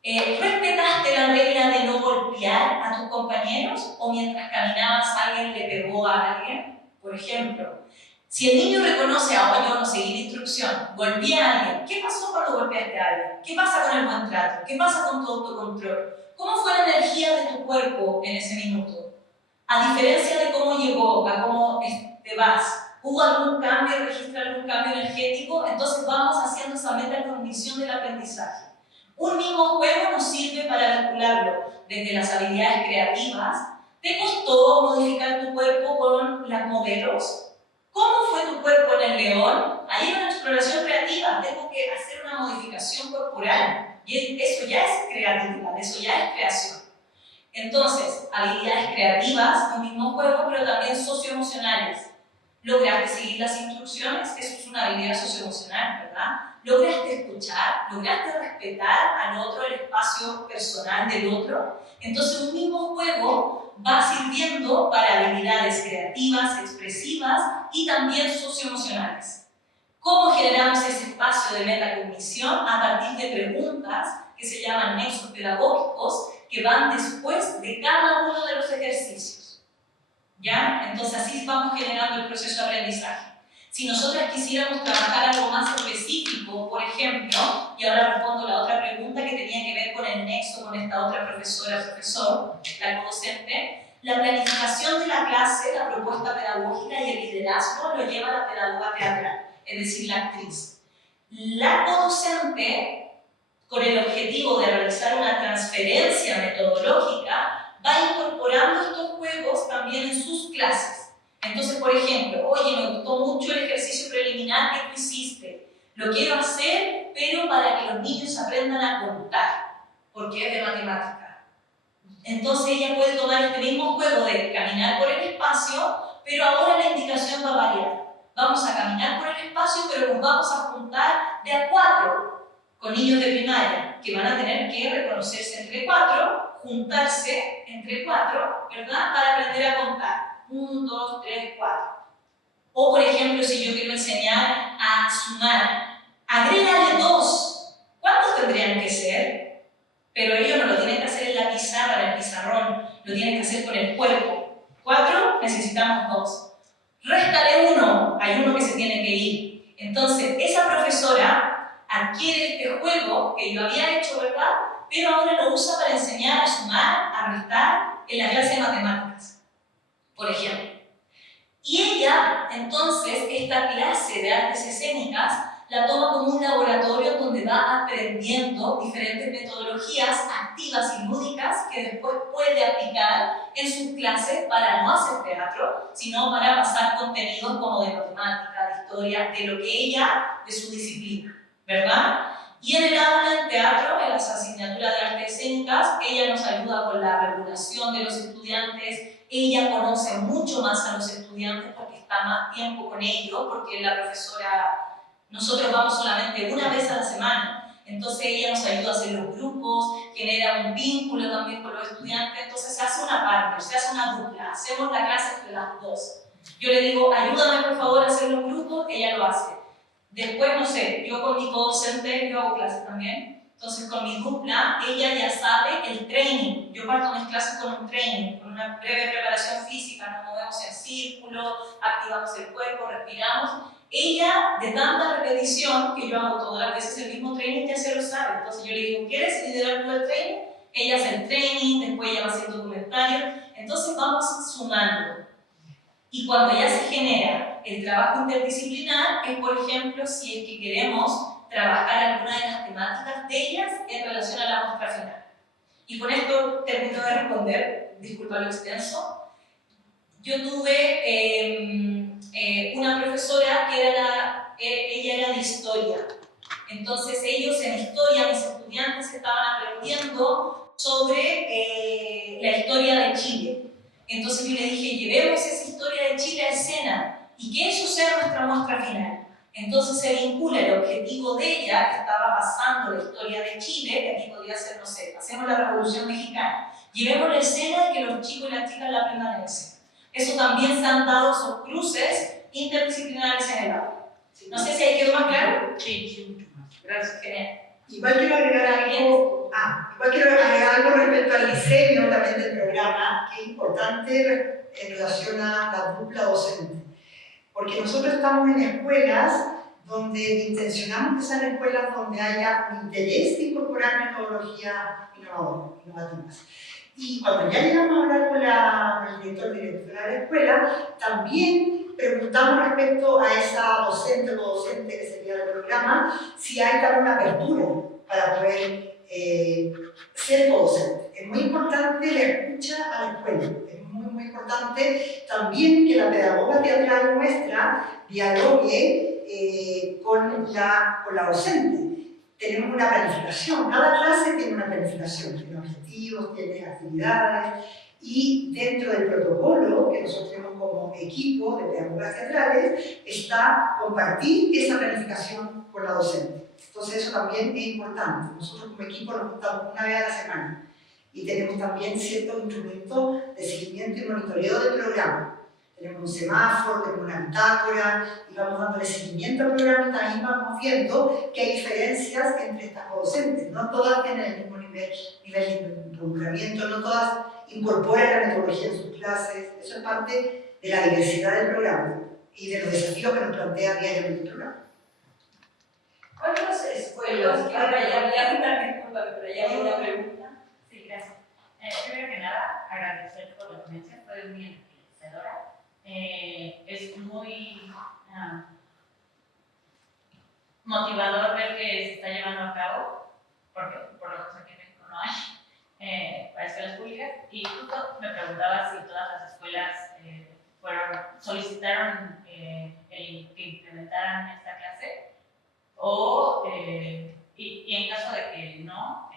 ¿Respetaste la regla de no golpear a tus compañeros o mientras caminabas alguien le pegó a alguien? Por ejemplo, si el niño reconoce, yo no seguí la instrucción, golpeé a alguien, ¿qué pasó cuando golpeaste a alguien? ¿Qué pasa con el buen trato? ¿Qué pasa con tu autocontrol? ¿Cómo fue la energía de tu cuerpo en ese minuto? A diferencia de cómo llegó, a cómo te vas, ¿hubo algún cambio, registra algún cambio energético? Entonces vamos haciendo esa metacognición del aprendizaje. Un mismo juego nos sirve para vincularlo desde las habilidades creativas. ¿Te costó modificar tu cuerpo con las modelos? ¿Cómo fue tu cuerpo en el león? Ahí hay una exploración creativa. Tengo que hacer una modificación corporal. Y eso ya es creatividad, eso ya es creación. Entonces, habilidades creativas, un mismo juego, pero también socioemocionales. ¿Lograste seguir las instrucciones? Eso es una habilidad socioemocional, ¿verdad? ¿Lograste escuchar? ¿Lograste respetar al otro, el espacio personal del otro? Entonces, un mismo juego va sirviendo para habilidades creativas, expresivas y también socioemocionales. ¿Cómo generamos ese espacio de metacognición? A partir de preguntas que se llaman nexos pedagógicos, que van después de cada uno de los ejercicios. ¿Ya? Entonces, así vamos generando el proceso de aprendizaje. Si nosotras quisiéramos trabajar algo más específico, por ejemplo, y ahora respondo la otra pregunta que tenía que ver con el nexo con esta otra profesor, la docente, la planificación de la clase, la propuesta pedagógica y el liderazgo lo lleva la pedagoga teatral, es decir, la actriz. La docente, con el objetivo de realizar una transferencia metodológica, va incorporando estos juegos también en sus clases. Entonces, por ejemplo, oye, me gustó mucho el ejercicio preliminar que tú hiciste. Lo quiero hacer, pero para que los niños aprendan a contar, porque es de matemática. Entonces, ella puede tomar este mismo juego de caminar por el espacio, pero ahora la indicación va a variar. Vamos a caminar por el espacio, pero nos vamos a juntar de a 4 con niños de primaria, que van a tener que reconocerse entre 4, juntarse entre 4, ¿verdad? Para aprender a contar. 1, 2, 3, 4. O, por ejemplo, si yo quiero enseñar a sumar, agrégale 2. ¿Cuántos tendrían que ser? Pero ellos no lo tienen que hacer en la pizarra, en el pizarrón, lo tienen que hacer con el cuerpo. 4, necesitamos 2. Réstale 1, hay uno que se tiene que ir. Entonces, esa profesora adquiere este juego que yo había hecho, ¿verdad? Pero ahora lo usa para enseñar a sumar, a restar en la clase de matemáticas, por ejemplo. Y ella, entonces, esta clase de artes escénicas la toma como un laboratorio donde va aprendiendo diferentes metodologías activas y lúdicas que después puede aplicar en sus clases para no hacer teatro, sino para pasar contenidos como de matemática, de historia, de lo que ella, de su disciplina, ¿verdad? Y en el aula del teatro, en las asignaturas de artes escénicas, ella nos ayuda con la regulación de los estudiantes. Ella conoce mucho más a los estudiantes porque está más tiempo con ellos, porque la profesora, nosotros vamos solamente una vez a la semana. entonces ella nos ayuda a hacer los grupos, genera un vínculo también con los estudiantes, entonces se hace una partner, se hace una dupla, hacemos la clase entre las dos. Yo le digo, ayúdame por favor a hacer los grupos, ella lo hace. Después, no sé, yo con mi co-docente, yo hago clases también, entonces con mi dupla, ella ya sabe el training. Yo parto mis clases con un training, con una breve preparación física, nos movemos en círculo, activamos el cuerpo, respiramos. Ella, de tanta repetición, que yo hago todas las veces el mismo training, ya se lo sabe. Entonces yo le digo, ¿quieres liderar tú el training? Ella hace el training, después ella va haciendo comentarios. Entonces vamos sumando. Y cuando ya se genera el trabajo interdisciplinar, es por ejemplo si es que queremos trabajar alguna de las temáticas de ellas en relación a la muestra final. Y con esto termino de responder, disculpa lo extenso. Yo tuve una profesora que ella era de historia. Entonces ellos en historia, mis estudiantes estaban aprendiendo sobre la historia de Chile. Entonces yo le dije, llevemos esa historia de Chile a escena y que eso sea nuestra muestra final. Entonces se vincula el objetivo de ella, que estaba pasando la historia de Chile, que aquí podría ser, no sé, hacemos la Revolución Mexicana. Llevemos la escena y que los chicos y las chicas la aprendan en escena. Eso también se han dado esos cruces interdisciplinares en el aula. No sé si ahí quedó más claro. Sí, mucho más. Gracias. Genial. Igual quiero agregar algo respecto al diseño también del programa, que es importante en relación a la dupla docente. Porque nosotros estamos en escuelas donde intencionamos que sean escuelas donde haya un interés de incorporar metodologías innovativas. Y cuando ya llegamos a hablar con el director de la escuela, también preguntamos respecto a esa docente o docente que sería el programa, si hay también una apertura para poder ser docente. Es muy importante la escucha a la escuela. Es muy importante también que la pedagoga teatral nuestra dialogue con la docente. Tenemos una planificación, cada clase tiene una planificación, tiene objetivos, tiene actividades, y dentro del protocolo que nosotros tenemos como equipo de pedagogas teatrales está compartir esa planificación con la docente. Entonces eso también es importante. Nosotros como equipo nos juntamos una vez a la semana y tenemos también ciertos instrumentos de seguimiento y monitoreo del programa. Tenemos un semáforo, tenemos una bitácora y vamos dándole seguimiento al programa y también vamos viendo que hay diferencias entre estas docentes. No todas tienen el mismo nivel de involucramiento, no todas incorporan la metodología en sus clases. Eso es parte de la diversidad del programa y de los desafíos que nos plantea diariamente el programa. ¿Cuántas escuelas? Ahora ya disculpa, pero ya hay una pregunta. Sí, gracias. Primero que nada, agradecer por la ponencia, fue muy enriquecedora. Es muy motivador ver que se está llevando a cabo, porque por lo que aquí en México no hay, para escuelas públicas. Y justo me preguntaba si todas las escuelas solicitaron que implementaran esta clase, y en caso de que no,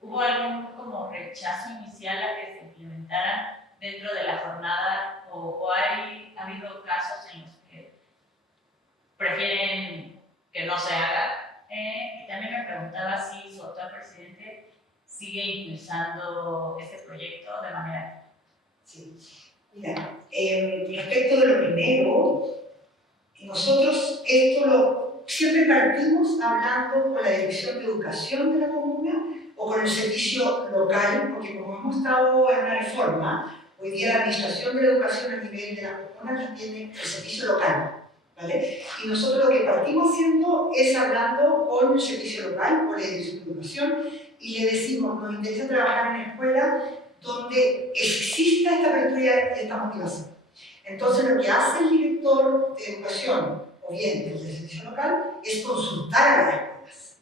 ¿hubo algún como rechazo inicial a que se implementaran dentro de la jornada o ha habido casos en los que prefieren que no se haga? Y también me preguntaba si su actual presidente sigue impulsando este proyecto de manera... Sí. Mira, respecto de lo primero, nosotros siempre partimos hablando con la Dirección de Educación de la comuna o con el servicio local, porque como hemos estado en una reforma, hoy día la Administración de la Educación a nivel de la comuna tiene el servicio local, ¿vale? Y nosotros lo que partimos haciendo es hablando con el servicio local, con la Dirección de Educación, y le decimos, nos interesa trabajar en escuelas donde exista esta apertura y esta motivación. Entonces lo que hace el director de educación, o bien el de servicio local, es consultar a las escuelas.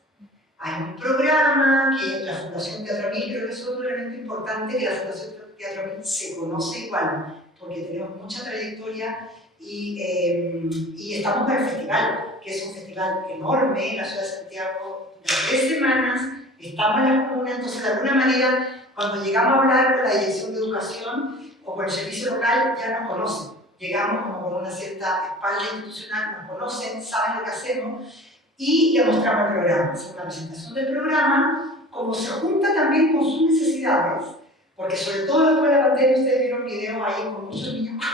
Hay un programa que la Fundación Teatro Mil, creo que es otro elemento importante, que la Fundación Teatro Mil se conoce igual, porque tenemos mucha trayectoria y estamos con el festival, que es un festival enorme en la ciudad de Santiago, de 3 semanas, estamos en la comuna, entonces de alguna manera, cuando llegamos a hablar con la Dirección de Educación o con el servicio local, ya nos conocen. Llegamos como con una cierta espalda institucional, nos conocen, saben lo que hacemos, y le mostramos el programa. Hacemos una presentación del programa, como se junta también con sus necesidades, porque sobre todo después de la pandemia, ustedes vieron videos ahí con muchos niños,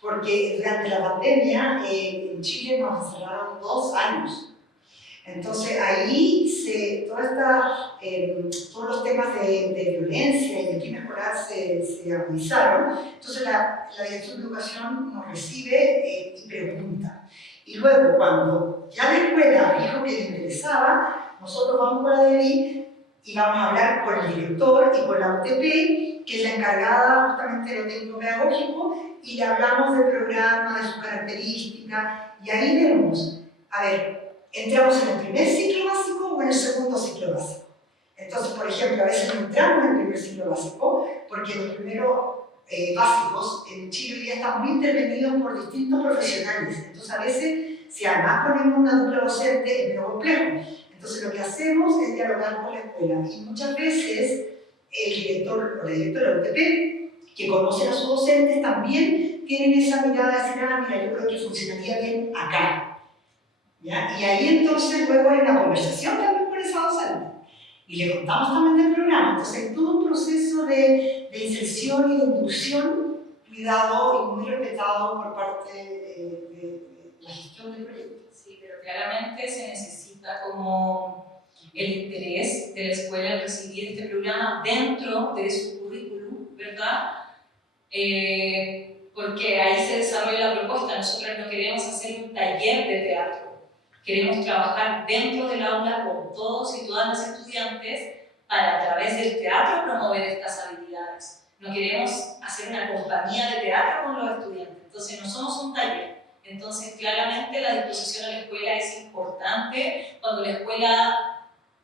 porque durante la pandemia en Chile nos encerraron 2 años. Entonces ahí todos los temas de violencia y de crimen escolar se agudizaron. Entonces la Dirección de Educación nos recibe y pregunta. Y luego, cuando ya la escuela dijo que le interesaba, nosotros vamos con la DEVI y vamos a hablar con el director y con la UTP, que es la encargada justamente de lo técnico-pedagógico, y le hablamos del programa, de sus características, y ahí vemos, a ver, ¿entramos en el primer ciclo básico o en el segundo ciclo básico? Entonces, por ejemplo, a veces no entramos en el primer ciclo básico, porque los primeros básicos en Chile hoy día están muy intervenidos por distintos profesionales. Entonces, a veces, si además ponemos una dupla docente, es medio complejo. Entonces, lo que hacemos es dialogar con la escuela. Y muchas veces, el director o la directora de UTP, que conocen a sus docentes, también tienen esa mirada de decir, ah, mira, yo creo que funcionaría bien acá. ¿Ya? Y ahí entonces luego hay una conversación también con esa docente. Y le contamos también del programa. Entonces hay todo un proceso de inserción y de inducción cuidado y muy respetado por parte de la gestión del proyecto. Sí, pero claramente se necesita como el interés de la escuela en recibir este programa dentro de su currículum, ¿verdad? Porque ahí se desarrolla la propuesta. Nosotros no queremos hacer un taller de teatro. Queremos trabajar dentro del aula con todos y todas las estudiantes para a través del teatro promover estas habilidades. No queremos hacer una compañía de teatro con los estudiantes, entonces no somos un taller. Entonces claramente la disposición a la escuela es importante. Cuando la escuela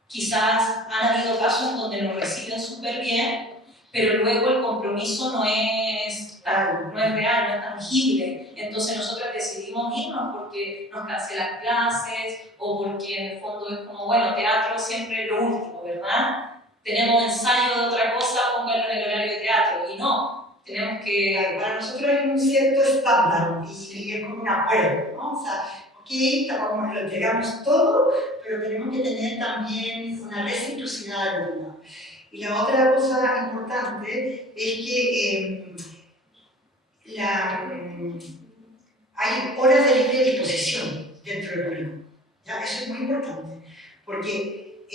quizás han habido casos donde nos reciben súper bien, pero luego el compromiso no es real, no es tangible. Entonces nosotros decidimos irnos porque nos cancelan clases o porque en el fondo es como, bueno, teatro siempre es lo último, ¿verdad? Tenemos ensayo de otra cosa, pónganlo en el horario de teatro. Y no, tenemos que... Para nosotros hay un cierto estándar y es como un acuerdo, ¿no? O sea, ok, lo entregamos todo, pero tenemos que tener también una reciprocidad alguna. Y la otra cosa importante es que hay horas de libre disposición dentro del currículum. Eso es muy importante, porque,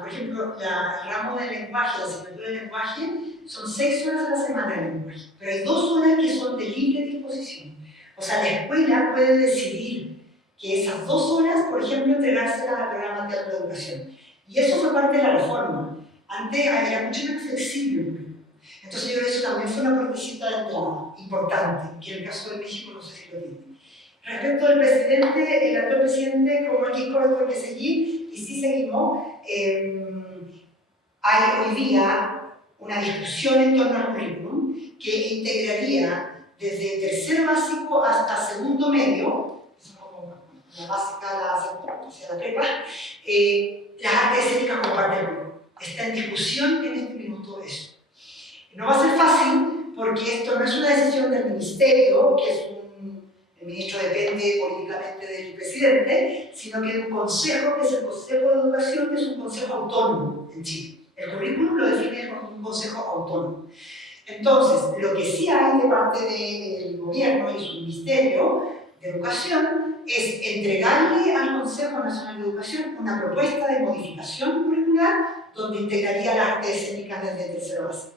por ejemplo, el ramo de lenguaje, la asignatura de lenguaje, son 6 horas a la semana de lenguaje, pero hay 2 horas que son de libre disposición. O sea, la escuela puede decidir que esas 2 horas, por ejemplo, entregárselas al programa de teatro de educación. Y eso fue parte de la reforma. Antes era mucho más flexible. Entonces yo creo que eso también fue una partecita de entrada importante, que en el caso de México no sé si lo tiene. Respecto al presidente, el actual presidente, como aquí hay que seguir, y sí seguimos, hay hoy día una discusión en torno al currículum que integraría desde tercero básico hasta segundo medio, como la básica, la prepa, las artes escénicas como parte del currículum. Está en discusión en este minuto eso. No va a ser fácil porque esto no es una decisión del ministerio, que es el ministro depende políticamente del presidente, sino que de un consejo, que es el Consejo de Educación, que es un consejo autónomo en Chile. El currículum lo define como un consejo autónomo. Entonces, lo que sí hay de parte del gobierno y su ministerio de Educación es entregarle al Consejo Nacional de Educación una propuesta de modificación curricular donde integraría las artes escénicas desde tercero básico.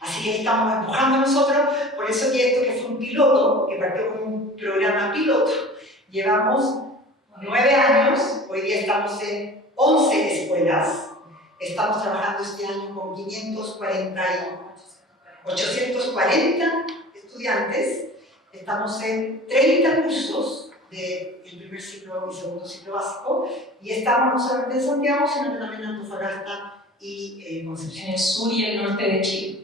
Así que estamos empujando nosotros, por eso que esto que fue un piloto, que partió como un programa piloto, llevamos 9 años, hoy día estamos en 11 escuelas, estamos trabajando este año con 840 estudiantes, estamos en 30 cursos del primer ciclo y segundo ciclo básico, y estamos no solamente en Santiago, sino también en Antofagasta y Concepción. En el sur y el norte de Chile.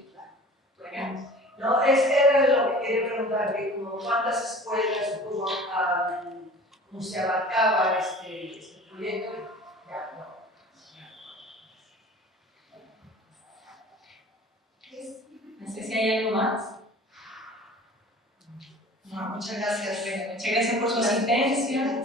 No, era lo que quería preguntar, como cuántas escuelas, cómo se abarcaba este proyecto. No sé si hay algo más. Muchas gracias. Muchas gracias por su asistencia.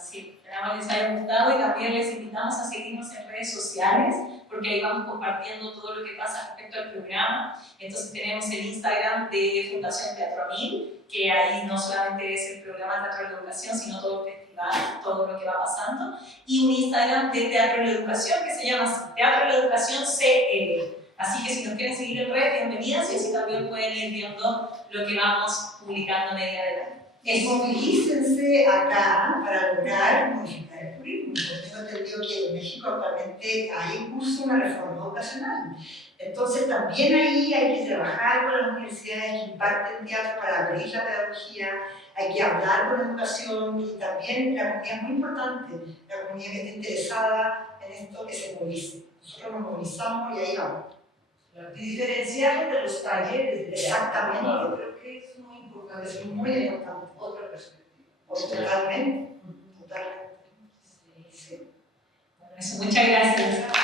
Sí, esperamos les haya gustado y también les invitamos a seguirnos en redes sociales porque ahí vamos compartiendo todo lo que pasa respecto al programa. Entonces tenemos el Instagram de Fundación Teatro Amil, que ahí no solamente es el programa Teatro en la Educación, sino todo el festival, todo lo que va pasando, y un Instagram de Teatro en la Educación que se llama así, Teatro en la Educación CL. Así que si nos quieren seguir en redes, bienvenidas, y así también pueden ir viendo lo que vamos publicando media adelante. Movilícense acá para lograr modificar el currículum. Tengo entendido que en México actualmente hay curso una reforma educacional. Entonces también ahí hay que trabajar con las universidades que imparten teatro para abrir la pedagogía, hay que hablar con educación y también la comunidad es muy importante, la comunidad que esté interesada en esto que se movilice. Nosotros nos movilizamos y ahí vamos. Y diferenciarlo de los talleres. Exactamente. Yo creo que es muy importante. Es muy importante. Otra perspectiva. Totalmente. Totalmente. Sí. Bueno, eso, muchas gracias.